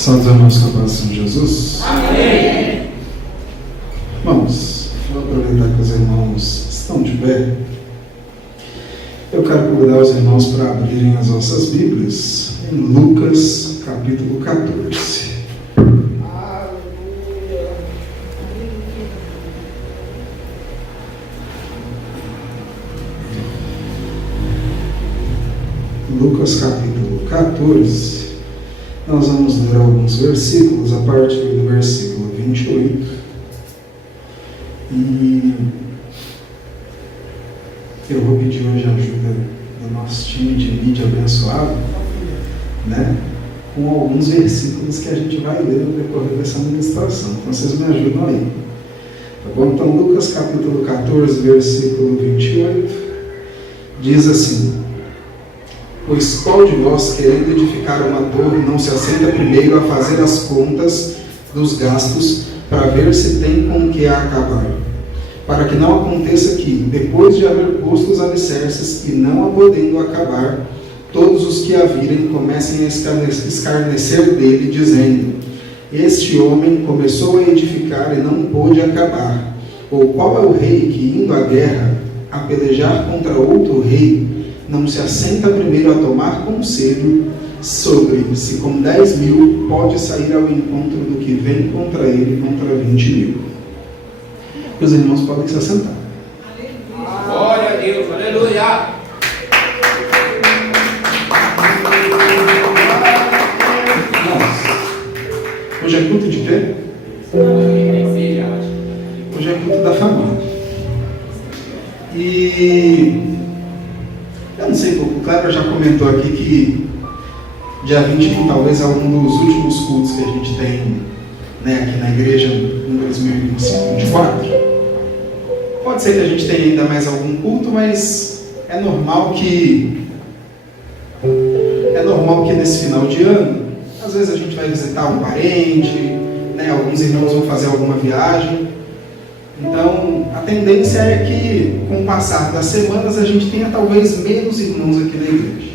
Salve os irmãos com a paz de Jesus. Amém. Irmãos, vou aproveitar que os irmãos estão de pé. Eu quero convidar os irmãos para abrirem as nossas Bíblias em Lucas, capítulo 14. Lucas, capítulo 14. Nós vamos ler alguns versículos a partir do versículo 28. E eu vou pedir hoje a ajuda do nosso time de mídia abençoado, né? Com alguns versículos que a gente vai ler no decorrer dessa ministração. Então vocês me ajudam aí. Tá bom? Então Lucas capítulo 14, versículo 28, diz assim: pois qual de vós, querendo edificar uma torre, não se assenta primeiro a fazer as contas dos gastos, para ver se tem com o que a acabar? Para que não aconteça que, depois de haver posto os alicerces, e não a podendo acabar, todos os que a virem comecem a escarnecer dele, dizendo: este homem começou a edificar e não pôde acabar. Ou qual é o rei que, indo à guerra, a pelejar contra outro rei, não se assenta primeiro a tomar conselho sobre se com 10.000 pode sair ao encontro do que vem contra ele contra 20.000. Os irmãos podem se assentar. Glória a Deus, aleluia. Hoje é culto de quê? Hoje é culto da família. E eu não sei, o Cleber já comentou aqui que dia 21 talvez é um dos últimos cultos que a gente tem, né, aqui na igreja em 2024. Pode ser que a gente tenha ainda mais algum culto, mas é normal que nesse final de ano, às vezes a gente vai visitar um parente, né, alguns irmãos vão fazer alguma viagem. Então, a tendência é que, com o passar das semanas, a gente tenha talvez menos irmãos aqui na igreja.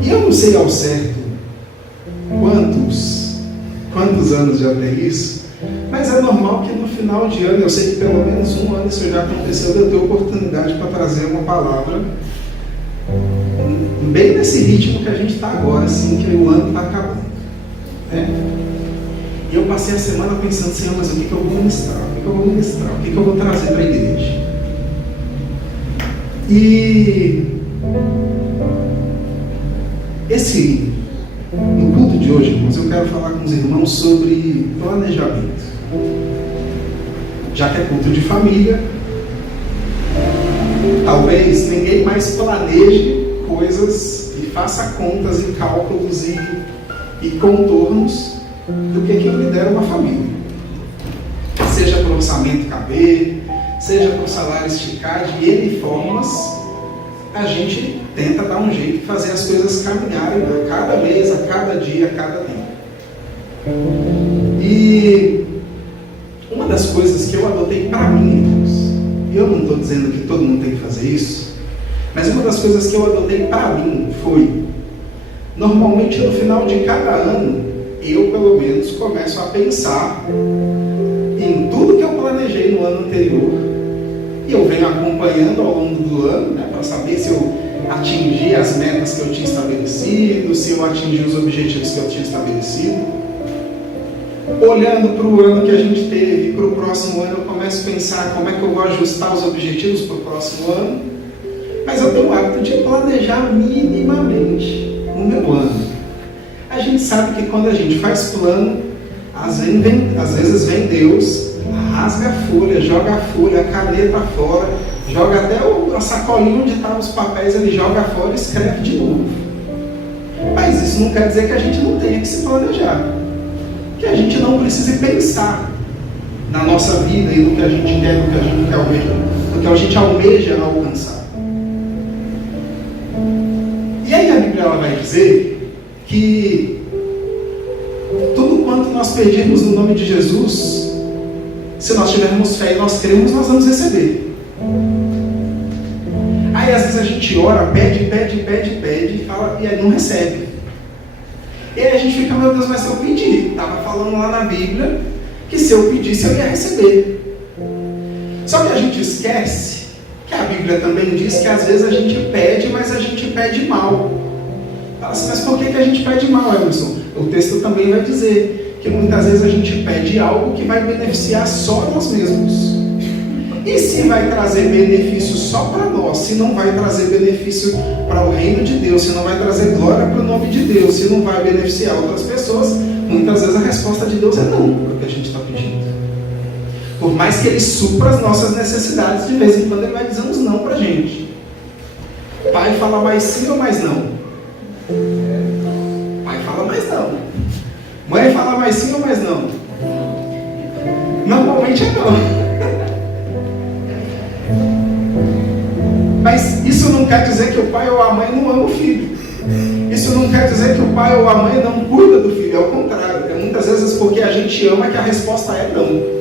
E eu não sei ao certo quantos anos já tem isso, mas é normal que no final de ano, eu sei que pelo menos um ano isso já aconteceu, de eu ter oportunidade para trazer uma palavra bem nesse ritmo que a gente está agora, assim, que o ano está acabando, né? E eu passei a semana pensando assim: mas o que eu vou ministrar? O que eu vou trazer para a igreja? E no culto de hoje, irmãos, eu quero falar com os irmãos sobre planejamento. Já que é culto de família, talvez ninguém mais planeje coisas e faça contas e cálculos e contornos do que quem lidera uma família. Seja para o orçamento caber, seja para o salário esticar, de N formas, a gente tenta dar um jeito de fazer as coisas caminharem a cada mês, a cada dia, a cada tempo. E uma das coisas que eu adotei para mim, irmãos, e eu não estou dizendo que todo mundo tem que fazer isso, mas uma das coisas que eu adotei para mim foi, normalmente no final de cada ano, eu pelo menos começo a pensar em tudo que eu planejei no ano anterior, e eu venho acompanhando ao longo do ano, né, para saber se eu atingi as metas que eu tinha estabelecido, se eu atingi os objetivos que eu tinha estabelecido. Olhando para o ano que a gente teve, para o próximo ano, eu começo a pensar como é que eu vou ajustar os objetivos para o próximo ano, mas eu tenho o hábito de planejar minimamente o meu ano. A gente sabe que quando a gente faz plano, às vezes vem Deus, rasga a folha, joga a folha, a caneta fora, joga até a sacolinha onde estavam os papéis, ele joga fora e escreve de novo. Mas isso não quer dizer que a gente não tenha que se planejar, que a gente não precise pensar na nossa vida e no que a gente quer, no que a gente almeja, no que a gente almeja alcançar. E aí a Bíblia ela vai dizer que tudo quanto nós pedirmos no nome de Jesus, se nós tivermos fé e nós cremos, nós vamos receber. Aí às vezes a gente ora, pede e fala, e aí não recebe. E aí a gente fica, meu Deus, mas se eu pedir, estava falando lá na Bíblia que se eu pedisse eu ia receber. Só que a gente esquece que a Bíblia também diz que às vezes a gente pede, mas a gente pede mal. Fala assim, mas por que a gente pede mal, Emerson? O texto também vai dizer que muitas vezes a gente pede algo que vai beneficiar só nós mesmos. E se vai trazer benefício só para nós, se não vai trazer benefício para o reino de Deus, se não vai trazer glória para o nome de Deus, se não vai beneficiar outras pessoas, muitas vezes a resposta de Deus é não, para o que a gente está pedindo. Por mais que Ele supra as nossas necessidades, de vez em quando Ele vai dizer uns não para a gente. Pai fala mais sim ou mais não? Pai fala mais não. Mãe fala mais sim ou mais não? Normalmente é não. Mas isso não quer dizer que o pai ou a mãe não ama o filho. Isso não quer dizer que o pai ou a mãe não cuida do filho. É o contrário. É muitas vezes porque a gente ama que a resposta é não.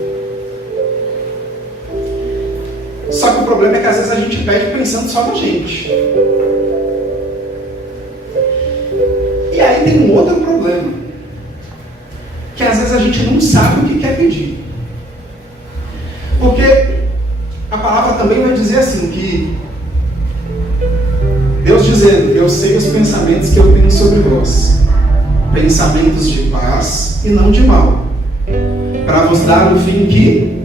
Só que o problema é que às vezes a gente pede pensando só na gente. E aí tem um outro problema. Que às vezes a gente não sabe o que quer pedir. Porque a palavra também vai dizer assim, que Deus dizendo, eu sei os pensamentos que eu tenho sobre vós, pensamentos de paz e não de mal, para vos dar o fim que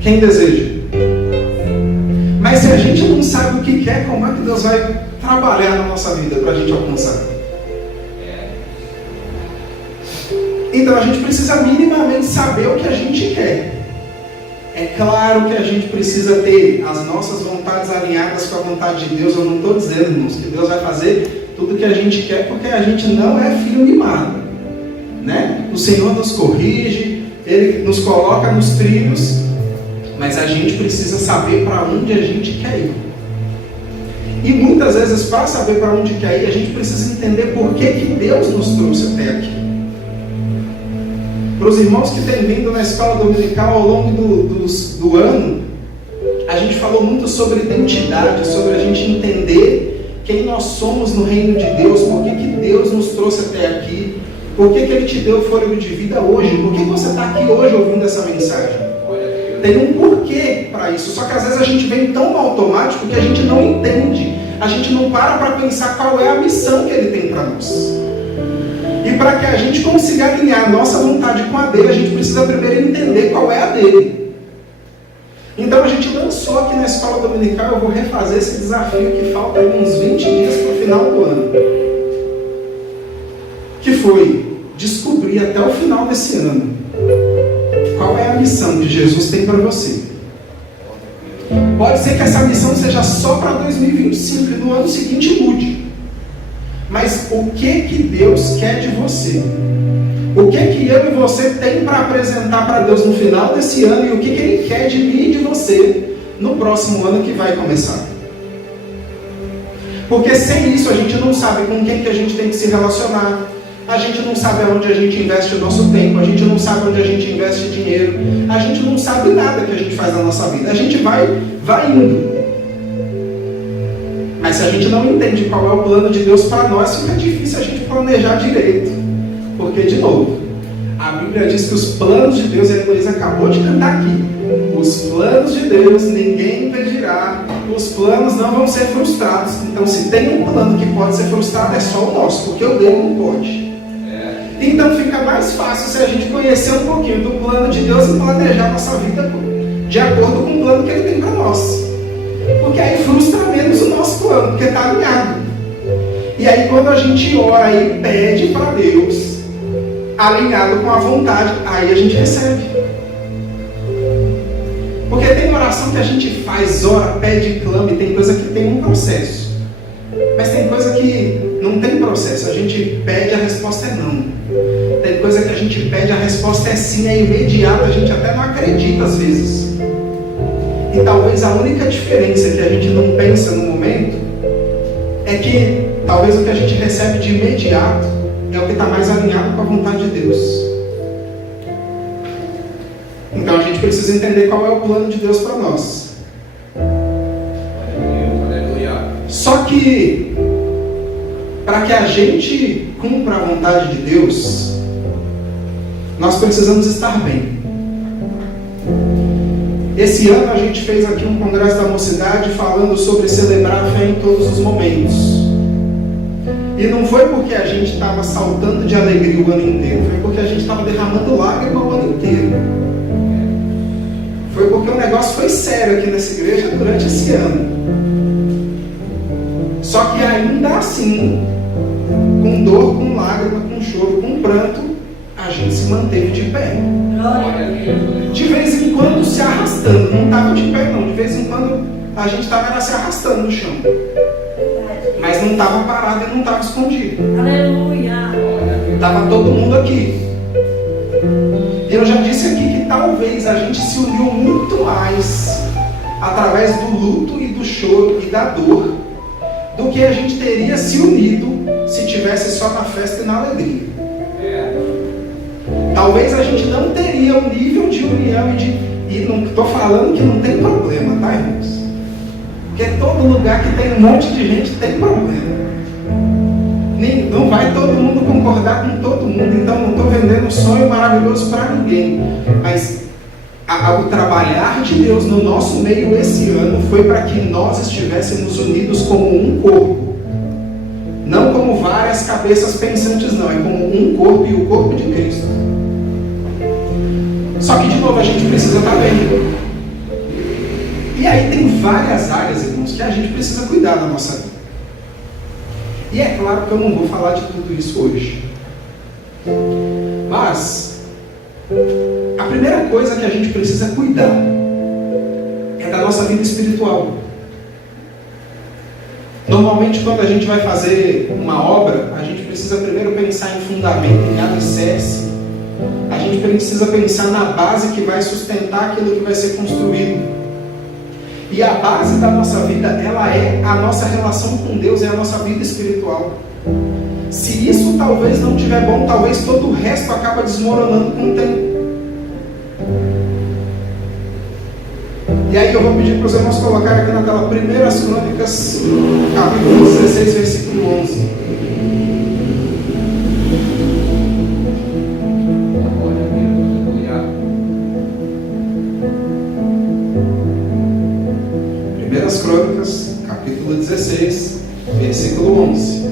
quem deseja. Mas se a gente não sabe o que quer, como é que Deus vai trabalhar na nossa vida para a gente alcançar? Então a gente precisa minimamente saber o que a gente quer. É claro que a gente precisa ter as nossas vontades alinhadas com a vontade de Deus. Eu não estou dizendo, irmãos, que Deus vai fazer tudo o que a gente quer, porque a gente não é filho mimado, né? O Senhor nos corrige, Ele nos coloca nos trilhos, mas a gente precisa saber para onde a gente quer ir. E muitas vezes, para saber para onde quer ir, a gente precisa entender por que Deus nos trouxe até aqui. Para os irmãos que têm vindo na escola dominical ao longo do ano, a gente falou muito sobre identidade, sobre a gente entender quem nós somos no reino de Deus, por que Deus nos trouxe até aqui, por que Ele te deu fôlego de vida hoje, por que você está aqui hoje ouvindo essa mensagem. Tem um porquê para isso, só que às vezes a gente vem tão automático que a gente não entende, a gente não para pensar qual é a missão que Ele tem para nós. E para que a gente consiga alinhar a nossa vontade com a dele, a gente precisa primeiro entender qual é a dele. Então a gente lançou aqui na escola dominical, eu vou refazer esse desafio que falta uns 20 dias para o final do ano. Que foi descobrir até o final desse ano qual é a missão que Jesus tem para você. Pode ser que essa missão seja só para 2025 e no ano seguinte mude. Mas o que Deus quer de você? O que eu e você tem para apresentar para Deus no final desse ano e o que Ele quer de mim e de você no próximo ano que vai começar? Porque sem isso a gente não sabe com quem que a gente tem que se relacionar, a gente não sabe aonde a gente investe o nosso tempo, a gente não sabe onde a gente investe dinheiro, a gente não sabe nada que a gente faz na nossa vida, a gente vai indo. Mas se a gente não entende qual é o plano de Deus para nós, fica difícil a gente planejar direito. Porque, de novo, a Bíblia diz que os planos de Deus, e a Heloísa acabou de cantar aqui, os planos de Deus ninguém impedirá, os planos não vão ser frustrados. Então, se tem um plano que pode ser frustrado, é só o nosso, porque o dele não pode. Então, fica mais fácil se a gente conhecer um pouquinho do plano de Deus e planejar nossa vida de acordo com o plano que Ele tem para nós. Porque aí frustra menos o nosso plano, porque está alinhado. E aí quando a gente ora e pede para Deus, alinhado com a vontade, aí a gente recebe. Porque tem oração que a gente faz, ora, pede, clama, e tem coisa que tem um processo. Mas tem coisa que não tem processo, a gente pede, a resposta é não. Tem coisa que a gente pede, a resposta é sim, é imediata, a gente até não acredita às vezes. E talvez a única diferença que a gente não pensa no momento é que talvez o que a gente recebe de imediato é o que está mais alinhado com a vontade de Deus. Então a gente precisa entender qual é o plano de Deus para nós. Só que para que a gente cumpra a vontade de Deus, nós precisamos estar bem. Esse ano a gente fez aqui um congresso da mocidade falando sobre celebrar a fé em todos os momentos. E não foi porque a gente estava saltando de alegria o ano inteiro, foi porque a gente estava derramando lágrima o ano inteiro. Foi porque o negócio foi sério aqui nessa igreja durante esse ano. Só que ainda assim, com dor, com lágrima, com choro, com pranto, a gente se manteve de pé. De vez em quando se arrastando, não estava de pé não, de vez em quando a gente estava se arrastando no chão. Mas não estava parado e não estava escondido. Aleluia! Estava todo mundo aqui. E eu já disse aqui que talvez a gente se uniu muito mais através do luto e do choro e da dor do que a gente teria se unido se tivesse só na festa e na alegria. Talvez a gente não teria o nível de união e não estou falando que não tem problema, tá, irmãos? Porque todo lugar que tem um monte de gente tem problema. Não vai todo mundo concordar com todo mundo, então não estou vendendo um sonho maravilhoso para ninguém. Mas o trabalhar de Deus no nosso meio esse ano foi para que nós estivéssemos unidos como um corpo. Não como várias cabeças pensantes, não. É como um corpo e o corpo de Cristo. Só que, de novo, a gente precisa estar bem. E aí tem várias áreas, irmãos, que a gente precisa cuidar da nossa vida. E é claro que eu não vou falar de tudo isso hoje. Mas a primeira coisa que a gente precisa cuidar é da nossa vida espiritual. Normalmente, quando a gente vai fazer uma obra, a gente precisa primeiro pensar em fundamento, em alicerce. A gente precisa pensar na base que vai sustentar aquilo que vai ser construído. E a base da nossa vida, ela é a nossa relação com Deus, é a nossa vida espiritual. Se isso talvez não estiver bom, talvez todo o resto acaba desmoronando com o tempo. E aí eu vou pedir para os irmãos colocarem aqui na tela 1 Crônicas, capítulo 16, versículo 11. Crônicas, capítulo 16, versículo 11.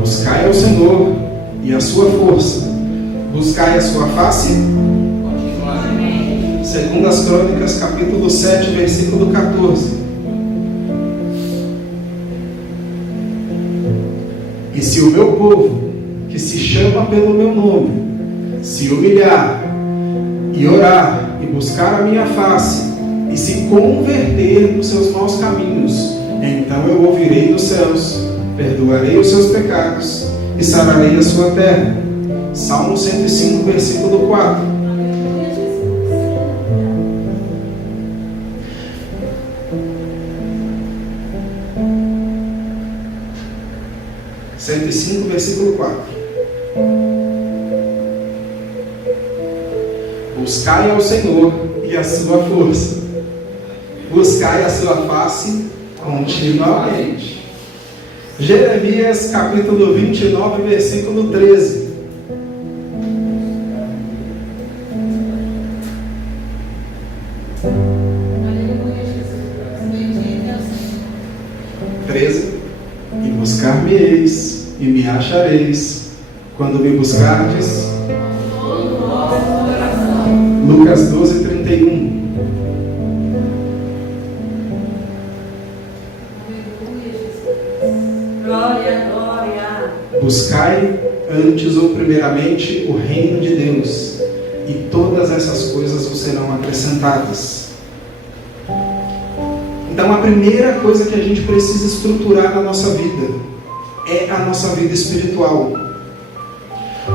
Buscai ao Senhor e a sua força, buscai a sua face. Amém. Segundo as Crônicas, capítulo 7, versículo 14. E se o meu povo, que se chama pelo meu nome, se humilhar e orar e buscar a minha face e se converter dos seus maus caminhos, então eu ouvirei dos céus, perdoarei os seus pecados e sararei a sua terra. Salmo 105, versículo 4. Versículo 4. Buscai ao Senhor e a sua força, buscai a sua face continuamente. Jeremias capítulo 29, versículo 13. E buscar-me-eis e me achareis, quando me buscardes. Lucas 12, 31. Glória, glória. Buscai antes ou primeiramente o reino de Deus, e todas essas coisas vos serão acrescentadas. Então a primeira coisa que a gente precisa estruturar na nossa vida é a nossa vida espiritual.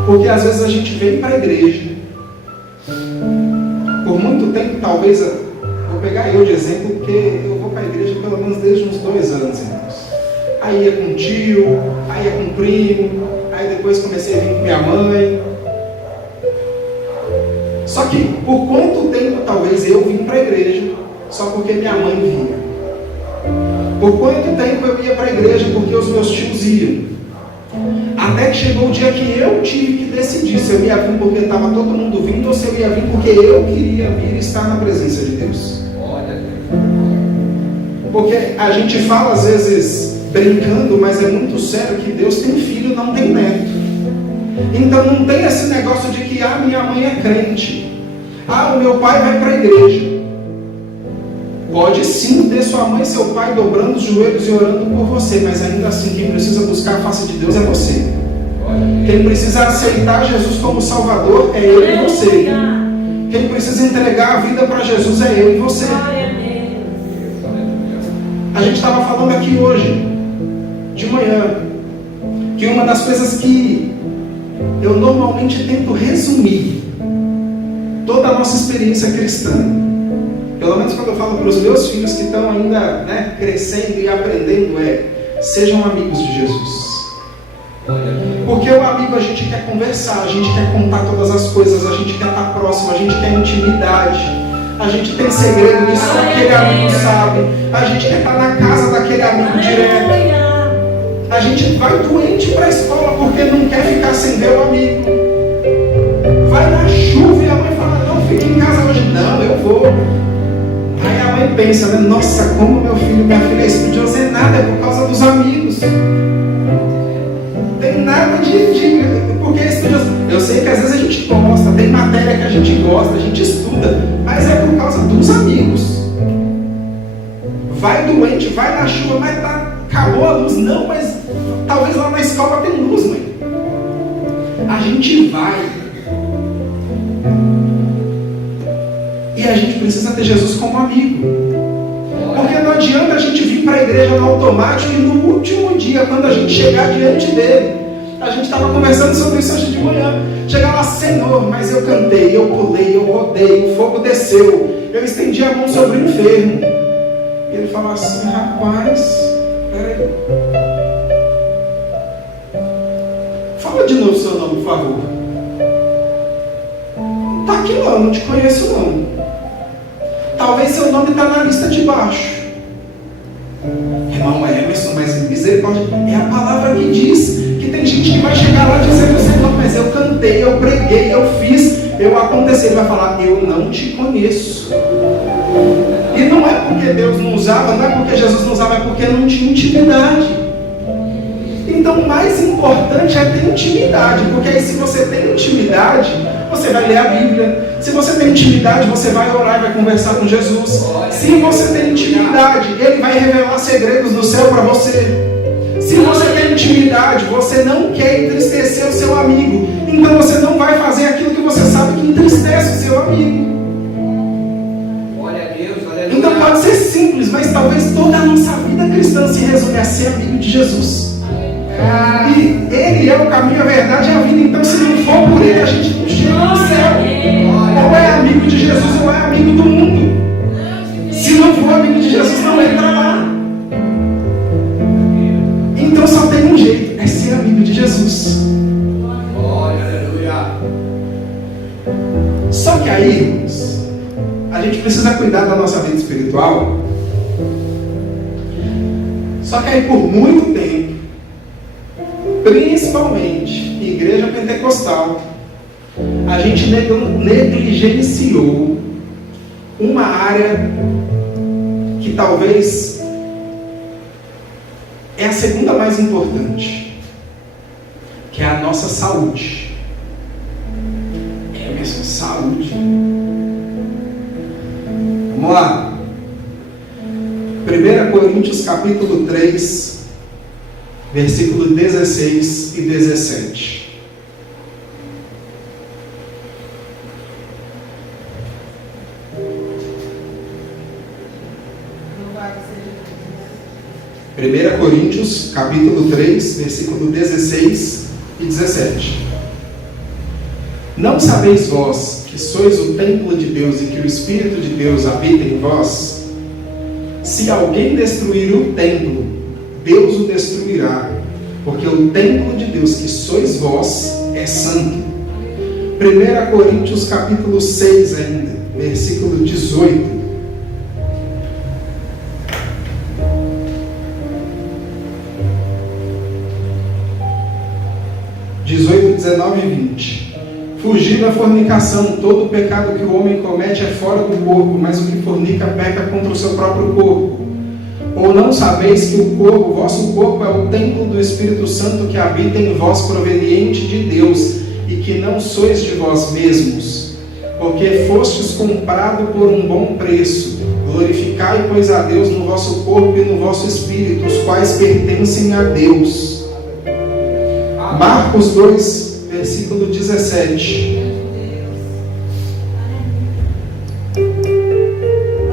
Porque às vezes a gente vem para a igreja, por muito tempo, talvez, vou pegar eu de exemplo, porque eu vou para a igreja pelo menos desde uns 2 anos, irmãos. Aí ia com tio, aí ia com primo, aí depois comecei a vir com minha mãe. Só que, por quanto tempo talvez eu vim para a igreja só porque minha mãe vinha? Por quanto tempo eu ia para a igreja porque os meus tios iam. Até que chegou o dia que eu tive que decidir se eu ia vir porque estava todo mundo vindo ou se eu ia vir porque eu queria vir e estar na presença de Deus. Porque a gente fala às vezes brincando, mas é muito sério que Deus tem filho, não tem neto. Então não tem esse negócio de que minha mãe é crente, o meu pai vai para a igreja. Pode sim ter sua mãe e seu pai dobrando os joelhos e orando por você, mas ainda assim quem precisa buscar a face de Deus é você. Quem precisa aceitar Jesus como Salvador é eu e você. Quem precisa entregar a vida para Jesus é eu e você. A gente estava falando aqui hoje, de manhã, que uma das coisas que eu normalmente tento resumir toda a nossa experiência cristã, pelo menos quando eu falo para os meus filhos que estão ainda crescendo e aprendendo, sejam amigos de Jesus. Porque o amigo, a gente quer conversar, a gente quer contar todas as coisas, a gente quer estar próximo, a gente quer intimidade, a gente tem segredo que só aquele amigo sabe, a gente quer estar na casa daquele amigo direto. A gente vai doente para a escola porque não quer ficar sem ver o amigo. Vai na chuva e a mãe fala, não, fica em casa hoje. Não, eu vou. Aí a mãe pensa, né? Nossa, como meu filho, minha filha é estudiosa. É nada, é por causa dos amigos. Tem nada porque é estudioso. Eu sei que às vezes a gente gosta, tem matéria que a gente gosta, a gente estuda, mas é por causa dos amigos. Vai doente, vai na chuva, mas acabou a luz. Não, mas talvez lá na escola tem luz, mãe. A gente vai. E a gente precisa ter Jesus como amigo. Porque não adianta a gente vir para a igreja no automático e no último dia, quando a gente chegar diante dele, a gente estava conversando sobre isso hoje de manhã. Chegar lá, Senhor, mas eu cantei, eu pulei, eu rodei, o fogo desceu, eu estendi a mão sobre o enfermo. E ele fala assim, rapaz, peraí. Fala de novo o seu nome, por favor. Tá aqui não, não te conheço não. Talvez seu nome está na lista de baixo. Irmão Emerson, mas misericórdia, é a palavra que diz que tem gente que vai chegar lá dizendo, Senhor, mas eu cantei, eu preguei, eu fiz, eu aconteci. Ele vai falar, eu não te conheço. E não é porque Deus não usava, não é porque Jesus não usava, é porque não tinha intimidade. Então o mais importante é ter intimidade, porque aí se você tem intimidade, você vai ler a Bíblia. Se você tem intimidade, você vai orar e vai conversar com Jesus. Se você tem intimidade, Ele vai revelar segredos do céu para você. Se você tem intimidade, você não quer entristecer o seu amigo, então você não vai fazer aquilo que você sabe que entristece o seu amigo. Glória a Deus, aleluia. Então pode ser simples, mas talvez toda a nossa vida cristã se resume a ser amigo de Jesus. E Ele é o caminho, a verdade e a vida. Então se não for por Ele, a gente não chega no céu. Ou é amigo de Jesus ou é amigo do mundo. Se não for amigo de Jesus, não entra lá. Então só tem um jeito, é ser amigo de Jesus. Glória, aleluia. Só que aí, a gente precisa cuidar da nossa vida espiritual. Só que aí por muito tempo, principalmente igreja pentecostal, a gente negligenciou uma área que talvez é a segunda mais importante, que é a nossa saúde. Emerson, saúde. Vamos lá. 1 Coríntios capítulo 3, versículo 16 e 17. Primeira Coríntios, capítulo 3, versículo 16 e 17. Não sabeis vós que sois o templo de Deus e que o Espírito de Deus habita em vós? Se alguém destruir o templo, Deus o destruirá, porque o templo de Deus que sois vós é santo. 1 Coríntios capítulo 6 ainda, versículo 18. 18, 19 e 20. Fugir da fornicação. Todo pecado que o homem comete é fora do corpo, mas o que fornica peca contra o seu próprio corpo. Ou não sabeis que o vosso corpo é o templo do Espírito Santo que habita em vós, proveniente de Deus, e que não sois de vós mesmos, porque fostes comprado por um bom preço. Glorificai, pois, a Deus no vosso corpo e no vosso espírito, os quais pertencem a Deus. Marcos 2, versículo 17.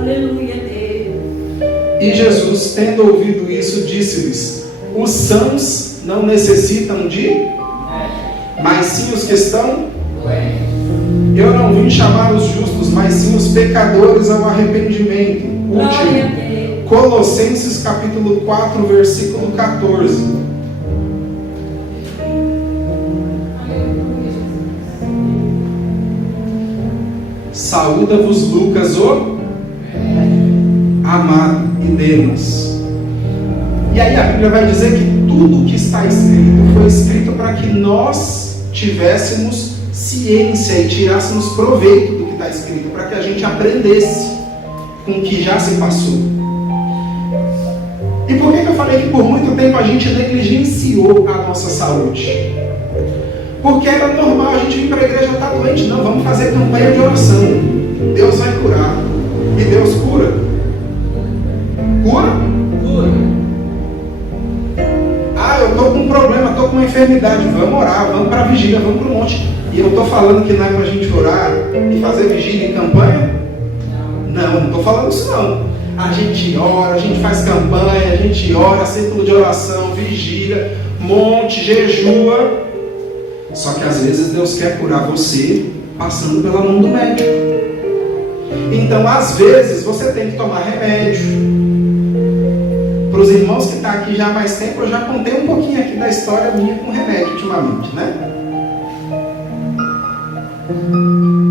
Aleluia, Deus. E Jesus, tendo ouvido isso, disse-lhes: os sãos não necessitam de, mas sim os que estão. Eu não vim chamar os justos, mas sim os pecadores ao arrependimento. Glória a Deus. Colossenses capítulo 4, versículo 14. Saúda-vos Lucas, o amado, e Demas. E aí a Bíblia vai dizer que tudo que está escrito foi escrito para que nós tivéssemos ciência e tirássemos proveito do que está escrito, para que a gente aprendesse com o que já se passou. E por que eu falei que por muito tempo a gente negligenciou a nossa saúde? Porque era normal a gente vir para a igreja, estar doente. Não, vamos fazer campanha de oração. Deus vai curar. E Deus cura. Cura? Cura. Ah, eu estou com um problema, estou com uma enfermidade. Vamos orar, vamos para a vigília, vamos para o monte. E eu estou falando que não é para a gente orar e fazer vigília e campanha? Não estou falando isso não. A gente ora, a gente faz campanha, a gente ora, círculo de oração, vigília, monte, jejua. Só que às vezes Deus quer curar você passando pela mão do médico. Então às vezes você tem que tomar remédio. Para os irmãos que estão aqui já há mais tempo, eu já contei um pouquinho aqui da história minha com remédio ultimamente, né?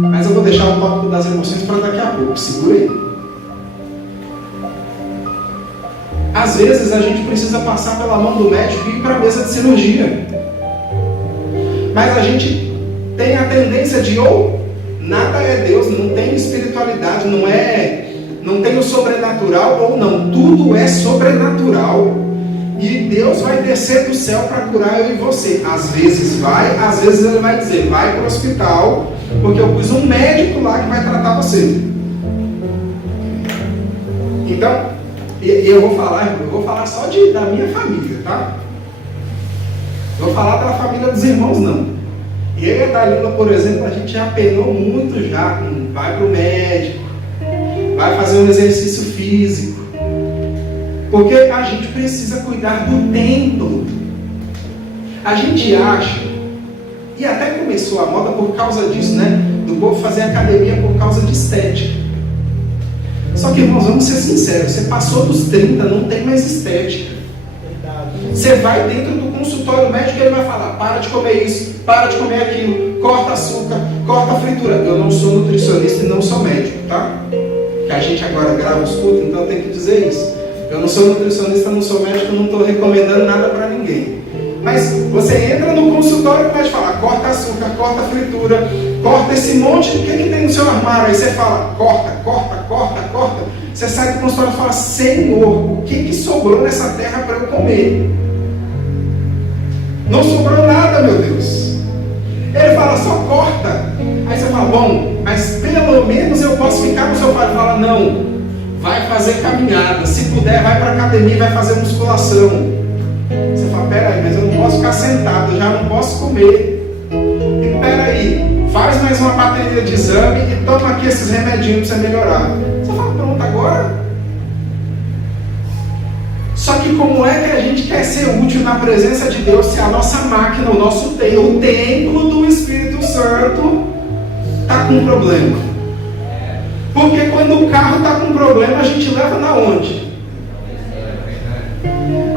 Mas eu vou deixar o tópico das emoções para daqui a pouco, segura aí. Às vezes a gente precisa passar pela mão do médico e ir para a mesa de cirurgia. Mas a gente tem a tendência de nada é Deus, não tem espiritualidade, não tem o sobrenatural, ou não, tudo é sobrenatural. E Deus vai descer do céu para curar eu e você. Às vezes vai, às vezes Ele vai dizer, vai para o hospital, porque eu pus um médico lá que vai tratar você. Então, eu vou falar só da minha família, tá? Vou falar da família dos irmãos, não. Eu e a Dalila, por exemplo, a gente já penou muito já. Vai para o médico, vai fazer um exercício físico. Porque a gente precisa cuidar do templo. A gente acha, e até começou a moda por causa disso, né? Do povo fazer academia por causa de estética. Só que, irmãos, vamos ser sinceros, você passou dos 30, não tem mais estética. Você vai dentro do consultório médico e ele vai falar, para de comer isso, para de comer aquilo, corta açúcar, corta fritura. Eu não sou nutricionista e não sou médico, tá? Que a gente agora grava os cultos, então eu tenho que dizer isso. Eu não sou nutricionista, não sou médico, não estou recomendando nada para ninguém. Mas você entra no consultório e vai falar, corta açúcar, corta fritura, corta esse monte, o que tem no seu armário? Aí você fala, corta. Você sai do consultório e fala, Senhor, o que sobrou nessa terra para eu comer? Não sobrou nada, meu Deus. Ele fala, só corta. Aí você fala, bom, mas pelo menos eu posso ficar no sofá. Ele fala, não, vai fazer caminhada. Se puder, vai para a academia e vai fazer musculação. Você fala, peraí, mas eu não posso ficar sentado, eu já não posso comer. E peraí, faz mais uma bateria de exame e toma aqui esses remedinhos para você melhorar. Você fala, pronto, agora? Só que como é que a gente quer ser útil na presença de Deus se a nossa máquina, o nosso templo, o templo do Espírito Santo está com problema? Porque quando o carro está com problema, a gente leva na onde?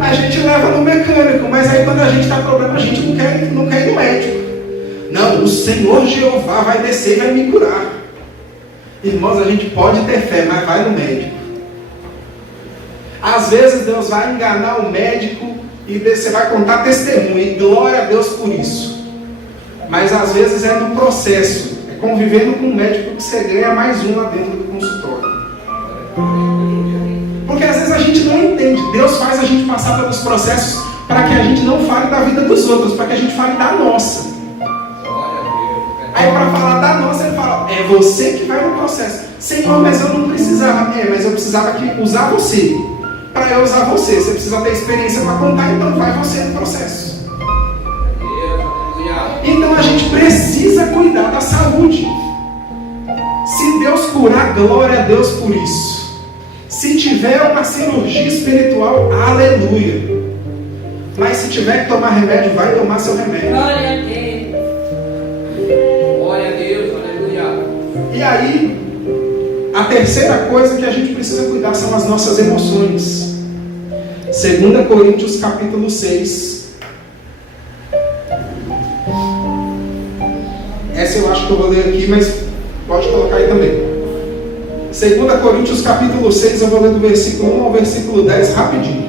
A gente leva no mecânico, mas aí quando a gente está com problema, a gente não quer ir no médico. Não, o Senhor Jeová vai descer e vai me curar. Irmãos, a gente pode ter fé, mas vai no médico. Às vezes Deus vai enganar o médico e você vai contar testemunho, e glória a Deus por isso. Mas às vezes é no processo, é convivendo com um médico que você ganha mais um lá dentro do consultório. Porque às vezes a gente não entende. Deus faz a gente passar pelos processos para que a gente não fale da vida dos outros, para que a gente fale da nossa. Aí para falar da nossa, ele fala, é você que vai no processo. Senhor, mas eu não precisava. Mas eu precisava usar você. Para eu usar você, você precisa ter experiência para contar, então vai você no processo. Então a gente precisa cuidar da saúde. Se Deus curar, glória a Deus por isso. Se tiver uma cirurgia espiritual, aleluia. Mas se tiver que tomar remédio, vai tomar seu remédio. Glória a Deus. Glória a Deus, aleluia. E aí, a terceira coisa que a gente precisa cuidar são as nossas emoções. 2 Coríntios capítulo 6. Essa eu acho que eu vou ler aqui, mas pode colocar aí também. 2 Coríntios capítulo 6, eu vou ler do versículo 1 ao versículo 10 rapidinho.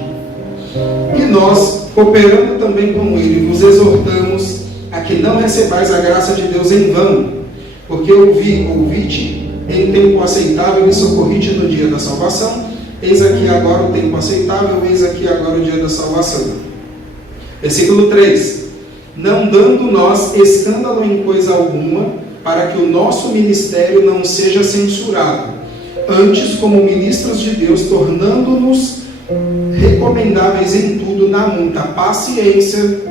E nós, cooperando também com ele, vos exortamos a que não recebais a graça de Deus em vão, porque ouvi-te em tempo aceitável e socorri-te no dia da salvação. Eis aqui agora o tempo aceitável, eis aqui agora o dia da salvação. Versículo 3. Não dando nós escândalo em coisa alguma, para que o nosso ministério não seja censurado, antes como ministros de Deus, tornando-nos recomendáveis em tudo, na muita paciência,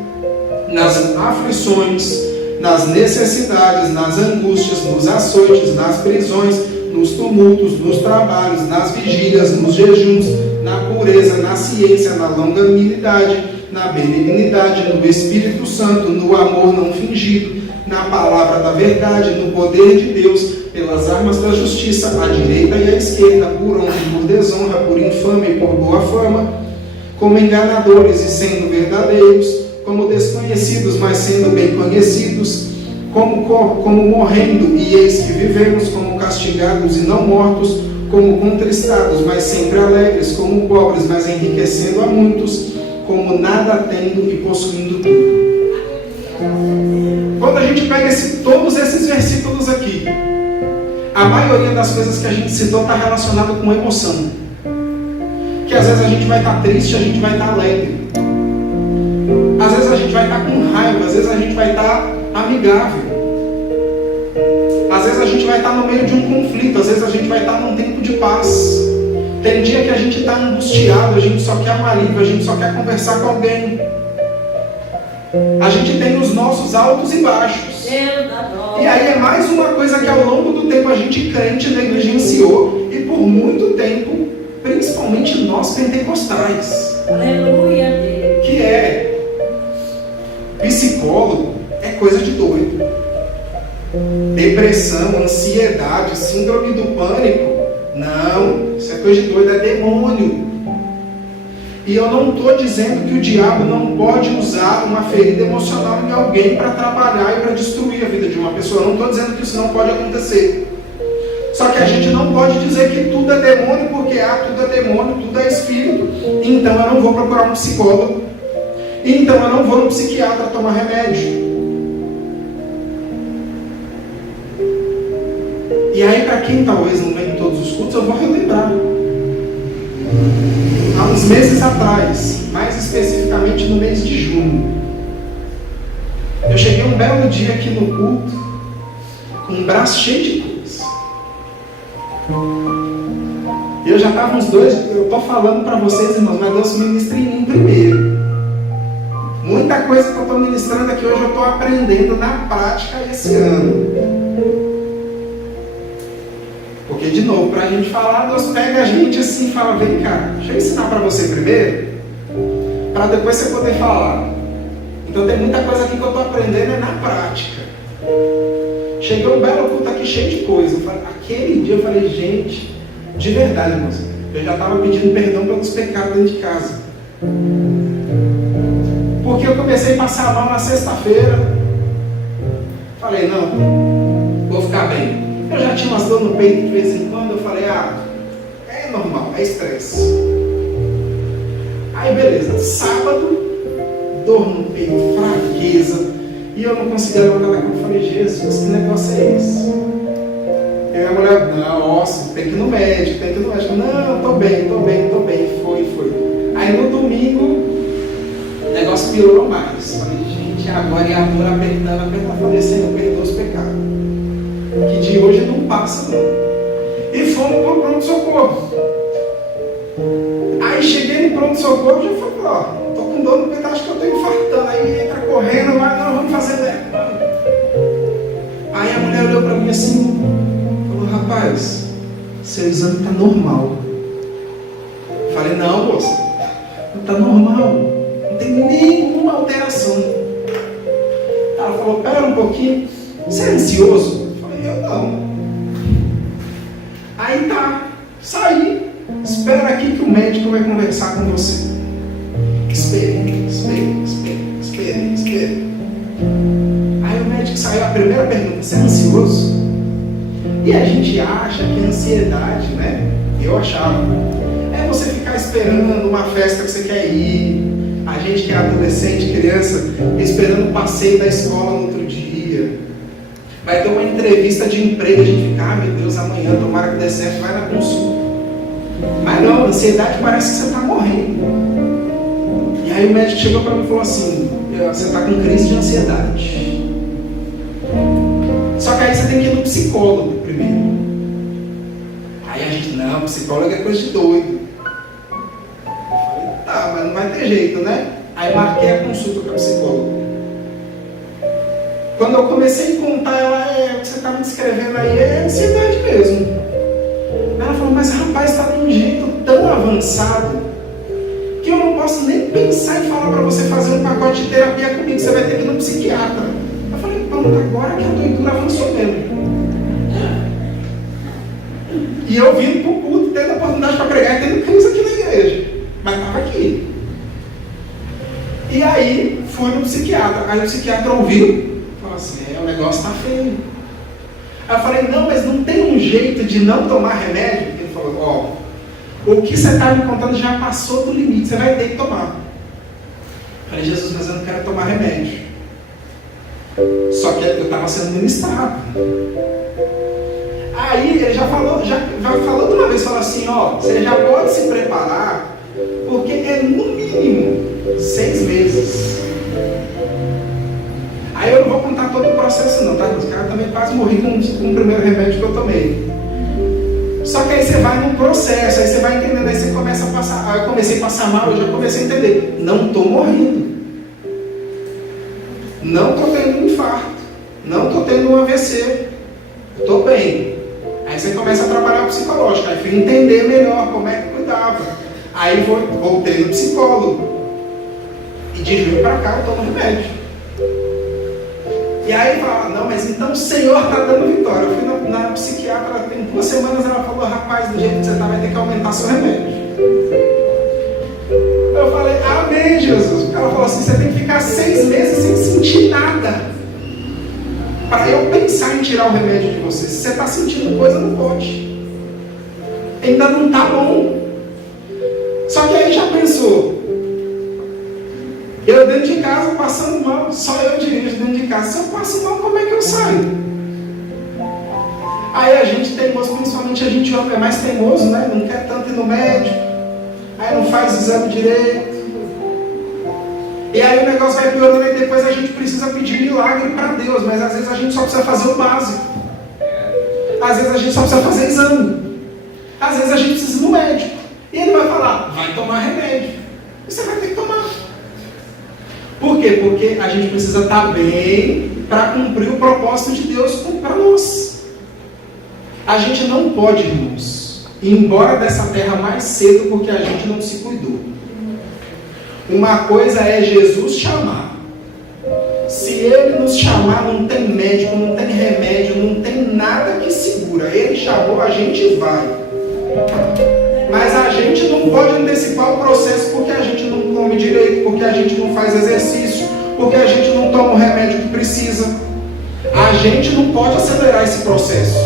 nas aflições, nas necessidades, nas angústias, nos açoites, nas prisões, nos tumultos, nos trabalhos, nas vigílias, nos jejuns, na pureza, na ciência, na longanimidade, na benignidade, no Espírito Santo, no amor não fingido, na palavra da verdade, no poder de Deus, pelas armas da justiça, à direita e à esquerda, por honra e por desonra, por infâmia e por boa fama, como enganadores e sendo verdadeiros, como desconhecidos, mas sendo bem conhecidos, como morrendo e eis que vivemos, como castigados e não mortos, como contristados, mas sempre alegres, como pobres, mas enriquecendo a muitos, como nada tendo e possuindo tudo. Quando a gente pega todos esses versículos aqui, a maioria das coisas que a gente citou está relacionada com emoção. Que às vezes a gente vai estar triste, a gente vai estar alegre. Às vezes a gente vai estar com raiva, às vezes a gente vai estar amigável. Às vezes a gente vai estar no meio de um conflito, às vezes a gente vai estar num tempo de paz. Tem dia que a gente está angustiado, a gente só quer um alívio, a gente só quer conversar com alguém. A gente tem os nossos altos e baixos. E aí é mais uma coisa que ao longo do tempo a gente crente negligenciou, e por muito tempo, principalmente nós pentecostais. Aleluia. Que é psicólogo é coisa de doido. Depressão, ansiedade, síndrome do pânico. Não, isso é coisa de doido, é demônio. E eu não estou dizendo que o diabo não pode usar uma ferida emocional em alguém para trabalhar e para destruir a vida de uma pessoa. Eu não estou dizendo que isso não pode acontecer. Só que a gente não pode dizer que tudo é demônio, porque tudo é demônio, tudo é espírito. Então eu não vou procurar um psicólogo. Então eu não vou no psiquiatra tomar remédio. E aí, para quem talvez não venha em todos os cultos, eu vou relembrar. Há uns meses atrás, mais especificamente no mês de junho, eu cheguei um belo dia aqui no culto, com um braço cheio de coisa. Eu já estava uns dois, eu estou falando para vocês, irmãos, mas Deus ministra em mim primeiro. Muita coisa que eu estou ministrando aqui hoje eu estou aprendendo na prática esse ano. Porque, de novo, para a gente falar, Deus pega a gente assim e fala, vem cá, deixa eu ensinar para você primeiro, para depois você poder falar. Então tem muita coisa aqui que eu estou aprendendo na prática. Chegou um belo culto aqui cheio de coisa. Aquele dia eu falei, gente, de verdade, irmãos, eu já estava pedindo perdão pelos pecados dentro de casa. Porque eu comecei a passar mal na sexta-feira. Falei, não, vou ficar bem. Eu já tinha umas dor no peito de vez em quando, eu falei, é normal, é estresse. Aí beleza, sábado, dor no peito, fraqueza, E eu não conseguia levantar da cama. Eu falei, Jesus, que negócio é esse? E a mulher, não, nossa, tem que ir no médico, tem que ir no médico. Não, tô bem. Foi. Aí no domingo, o negócio piorou mais. Falei, gente, agora é a dor apertando. Falei, Senhor, perdoa os pecados. Que de hoje não passa, não. E fomos para o pronto-socorro. Aí cheguei no pronto-socorro e já falei, ó, tô com dor no peito, acho que eu tô infartando. Aí entra correndo, mas não, vamos fazer eco. Aí a mulher olhou para mim assim, falou, rapaz, seu exame está normal. Falei, não, moça, não está normal, não tem nenhuma alteração. Ela falou, pera um pouquinho, você é ansioso? Falei, eu não. Aí tá, saí, espera aqui que o médico vai conversar com você. Espere. Aí o médico saiu, a primeira pergunta, você é ansioso? E a gente acha que a ansiedade, né? Eu achava. É você ficar esperando uma festa que você quer ir. A gente que é adolescente, criança, esperando o passeio da escola no outro dia. Vai ter uma entrevista de emprego, a gente fica, meu Deus, amanhã, tomara que dê certo, vai na consulta. Mas não, a ansiedade parece que você está morrendo. E aí o médico chegou para mim e falou assim, você está com crise de ansiedade. Só que aí você tem que ir no psicólogo primeiro. Aí a gente, não, psicólogo é coisa de doido. Eu falei, tá, mas não vai ter jeito, né? Aí marquei a consulta para psicólogo. Quando eu comecei a contar, ela, o que você está me descrevendo aí é ansiedade mesmo. Ela falou, mas rapaz, está de um jeito tão avançado que eu não posso nem pensar em falar para você fazer um pacote de terapia comigo, você vai ter que ir no psiquiatra. Eu falei, pronto, agora que a doidura avançou mesmo. E eu vindo para o culto, tendo a oportunidade para pregar e tendo crise aqui na igreja. Mas estava aqui. E aí, fui no psiquiatra. Aí o psiquiatra ouviu. Falou assim, o negócio está feio. Aí eu falei, não, mas não tem um jeito de não tomar remédio? Ele falou, o que você está me contando já passou do limite, você vai ter que tomar. Eu falei, Jesus, mas eu não quero tomar remédio. Só que eu estava sendo ministrado. Aí ele já falou de uma vez, falou assim, você já pode se preparar, porque é no mínimo 6 meses. Aí eu não vou contar todo o processo não, tá? Os caras também quase morri com o primeiro remédio que eu tomei. Só que aí você vai num processo, aí você vai entendendo, aí você começa a passar. Aí eu comecei a passar mal, eu já comecei a entender. Não estou morrendo. Não estou tendo um infarto. Não estou tendo um AVC. Estou bem. Aí você começa a trabalhar o psicológico. Aí fui entender melhor como é que cuidava. Aí voltei no psicólogo. E de junho para cá eu tomo remédio. E aí fala, não, mas então o Senhor está dando vitória. Eu fui na psiquiatra, tem 2 semanas, ela falou, rapaz, do jeito que você está, vai ter que aumentar seu remédio. Eu falei, amém, Jesus. Ela falou assim, você tem que ficar 6 meses sem sentir nada. Para eu pensar em tirar o remédio de você. Se você está sentindo coisa, não pode. Ainda não está bom. Só que aí já pensou, eu dentro de casa passando mal, só eu dirijo dentro de casa. Se eu passo mal, como é que eu saio? Aí a gente teimoso, principalmente a gente homem é mais teimoso, né? Não quer tanto ir no médico, aí não faz exame direito. E aí o negócio vai piorando e depois a gente precisa pedir milagre para Deus, mas às vezes a gente só precisa fazer o básico. Às vezes a gente só precisa fazer exame. Às vezes a gente precisa ir no médico. E ele vai falar, vai tomar remédio. E você vai ter que tomar. Por quê? Porque a gente precisa estar bem para cumprir o propósito de Deus para nós. A gente não pode, irmãos, ir embora dessa terra mais cedo porque a gente não se cuidou. Uma coisa é Jesus chamar. Se Ele nos chamar, não tem médico, não tem remédio, não tem nada que segura. Ele chamou, a gente vai. Mas a gente não pode antecipar o processo porque a gente não come direito, porque a gente não faz exercício, porque a gente não toma o remédio que precisa. A gente não pode acelerar esse processo.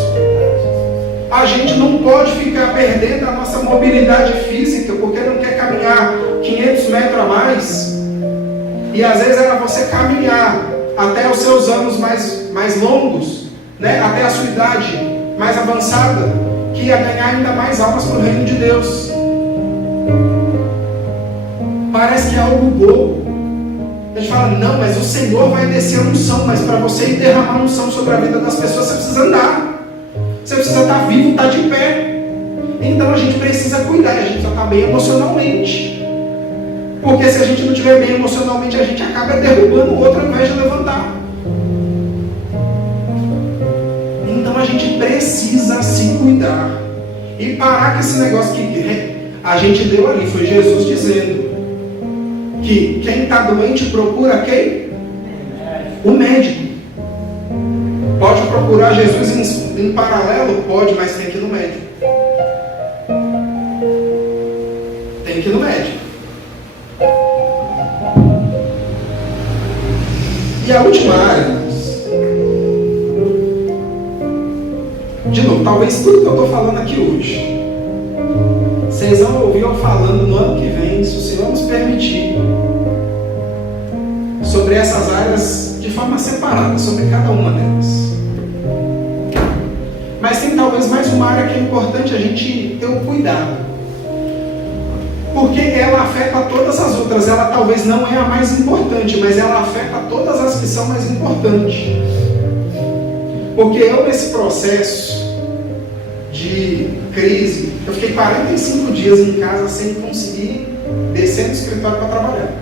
A gente não pode ficar perdendo a nossa mobilidade física porque não quer caminhar 500 metros a mais. E às vezes era você caminhar até os seus anos mais longos, né? Até a sua idade mais avançada, que ia ganhar ainda mais almas para o reino de Deus. Parece que é algo bobo. A gente fala, não, mas o Senhor vai descer a unção, mas para você ir derramar unção sobre a vida das pessoas, você precisa andar. Você precisa estar vivo, estar de pé. Então a gente precisa cuidar, a gente precisa estar bem emocionalmente. Porque se a gente não estiver bem emocionalmente, a gente acaba derrubando o outro ao invés de levantar. Então a gente precisa se cuidar. E parar com esse negócio que a gente deu ali, foi Jesus dizendo que quem está doente procura quem? O médico. Pode procurar Jesus em paralelo? Pode, mas tem que ir no médico. Tem que ir no médico. E a última área, de novo, talvez tudo que eu estou falando aqui hoje, vocês vão ouvir eu falando no ano que vem, se o Senhor nos permitir, sobre essas áreas de forma separada, sobre cada uma delas. Mas tem talvez mais uma área que é importante a gente ter um cuidado, porque ela afeta todas as outras. Ela talvez não é a mais importante, mas ela afeta todas as que são mais importantes. Porque eu, nesse processo de crise, eu fiquei 45 dias em casa sem conseguir descer no escritório para trabalhar.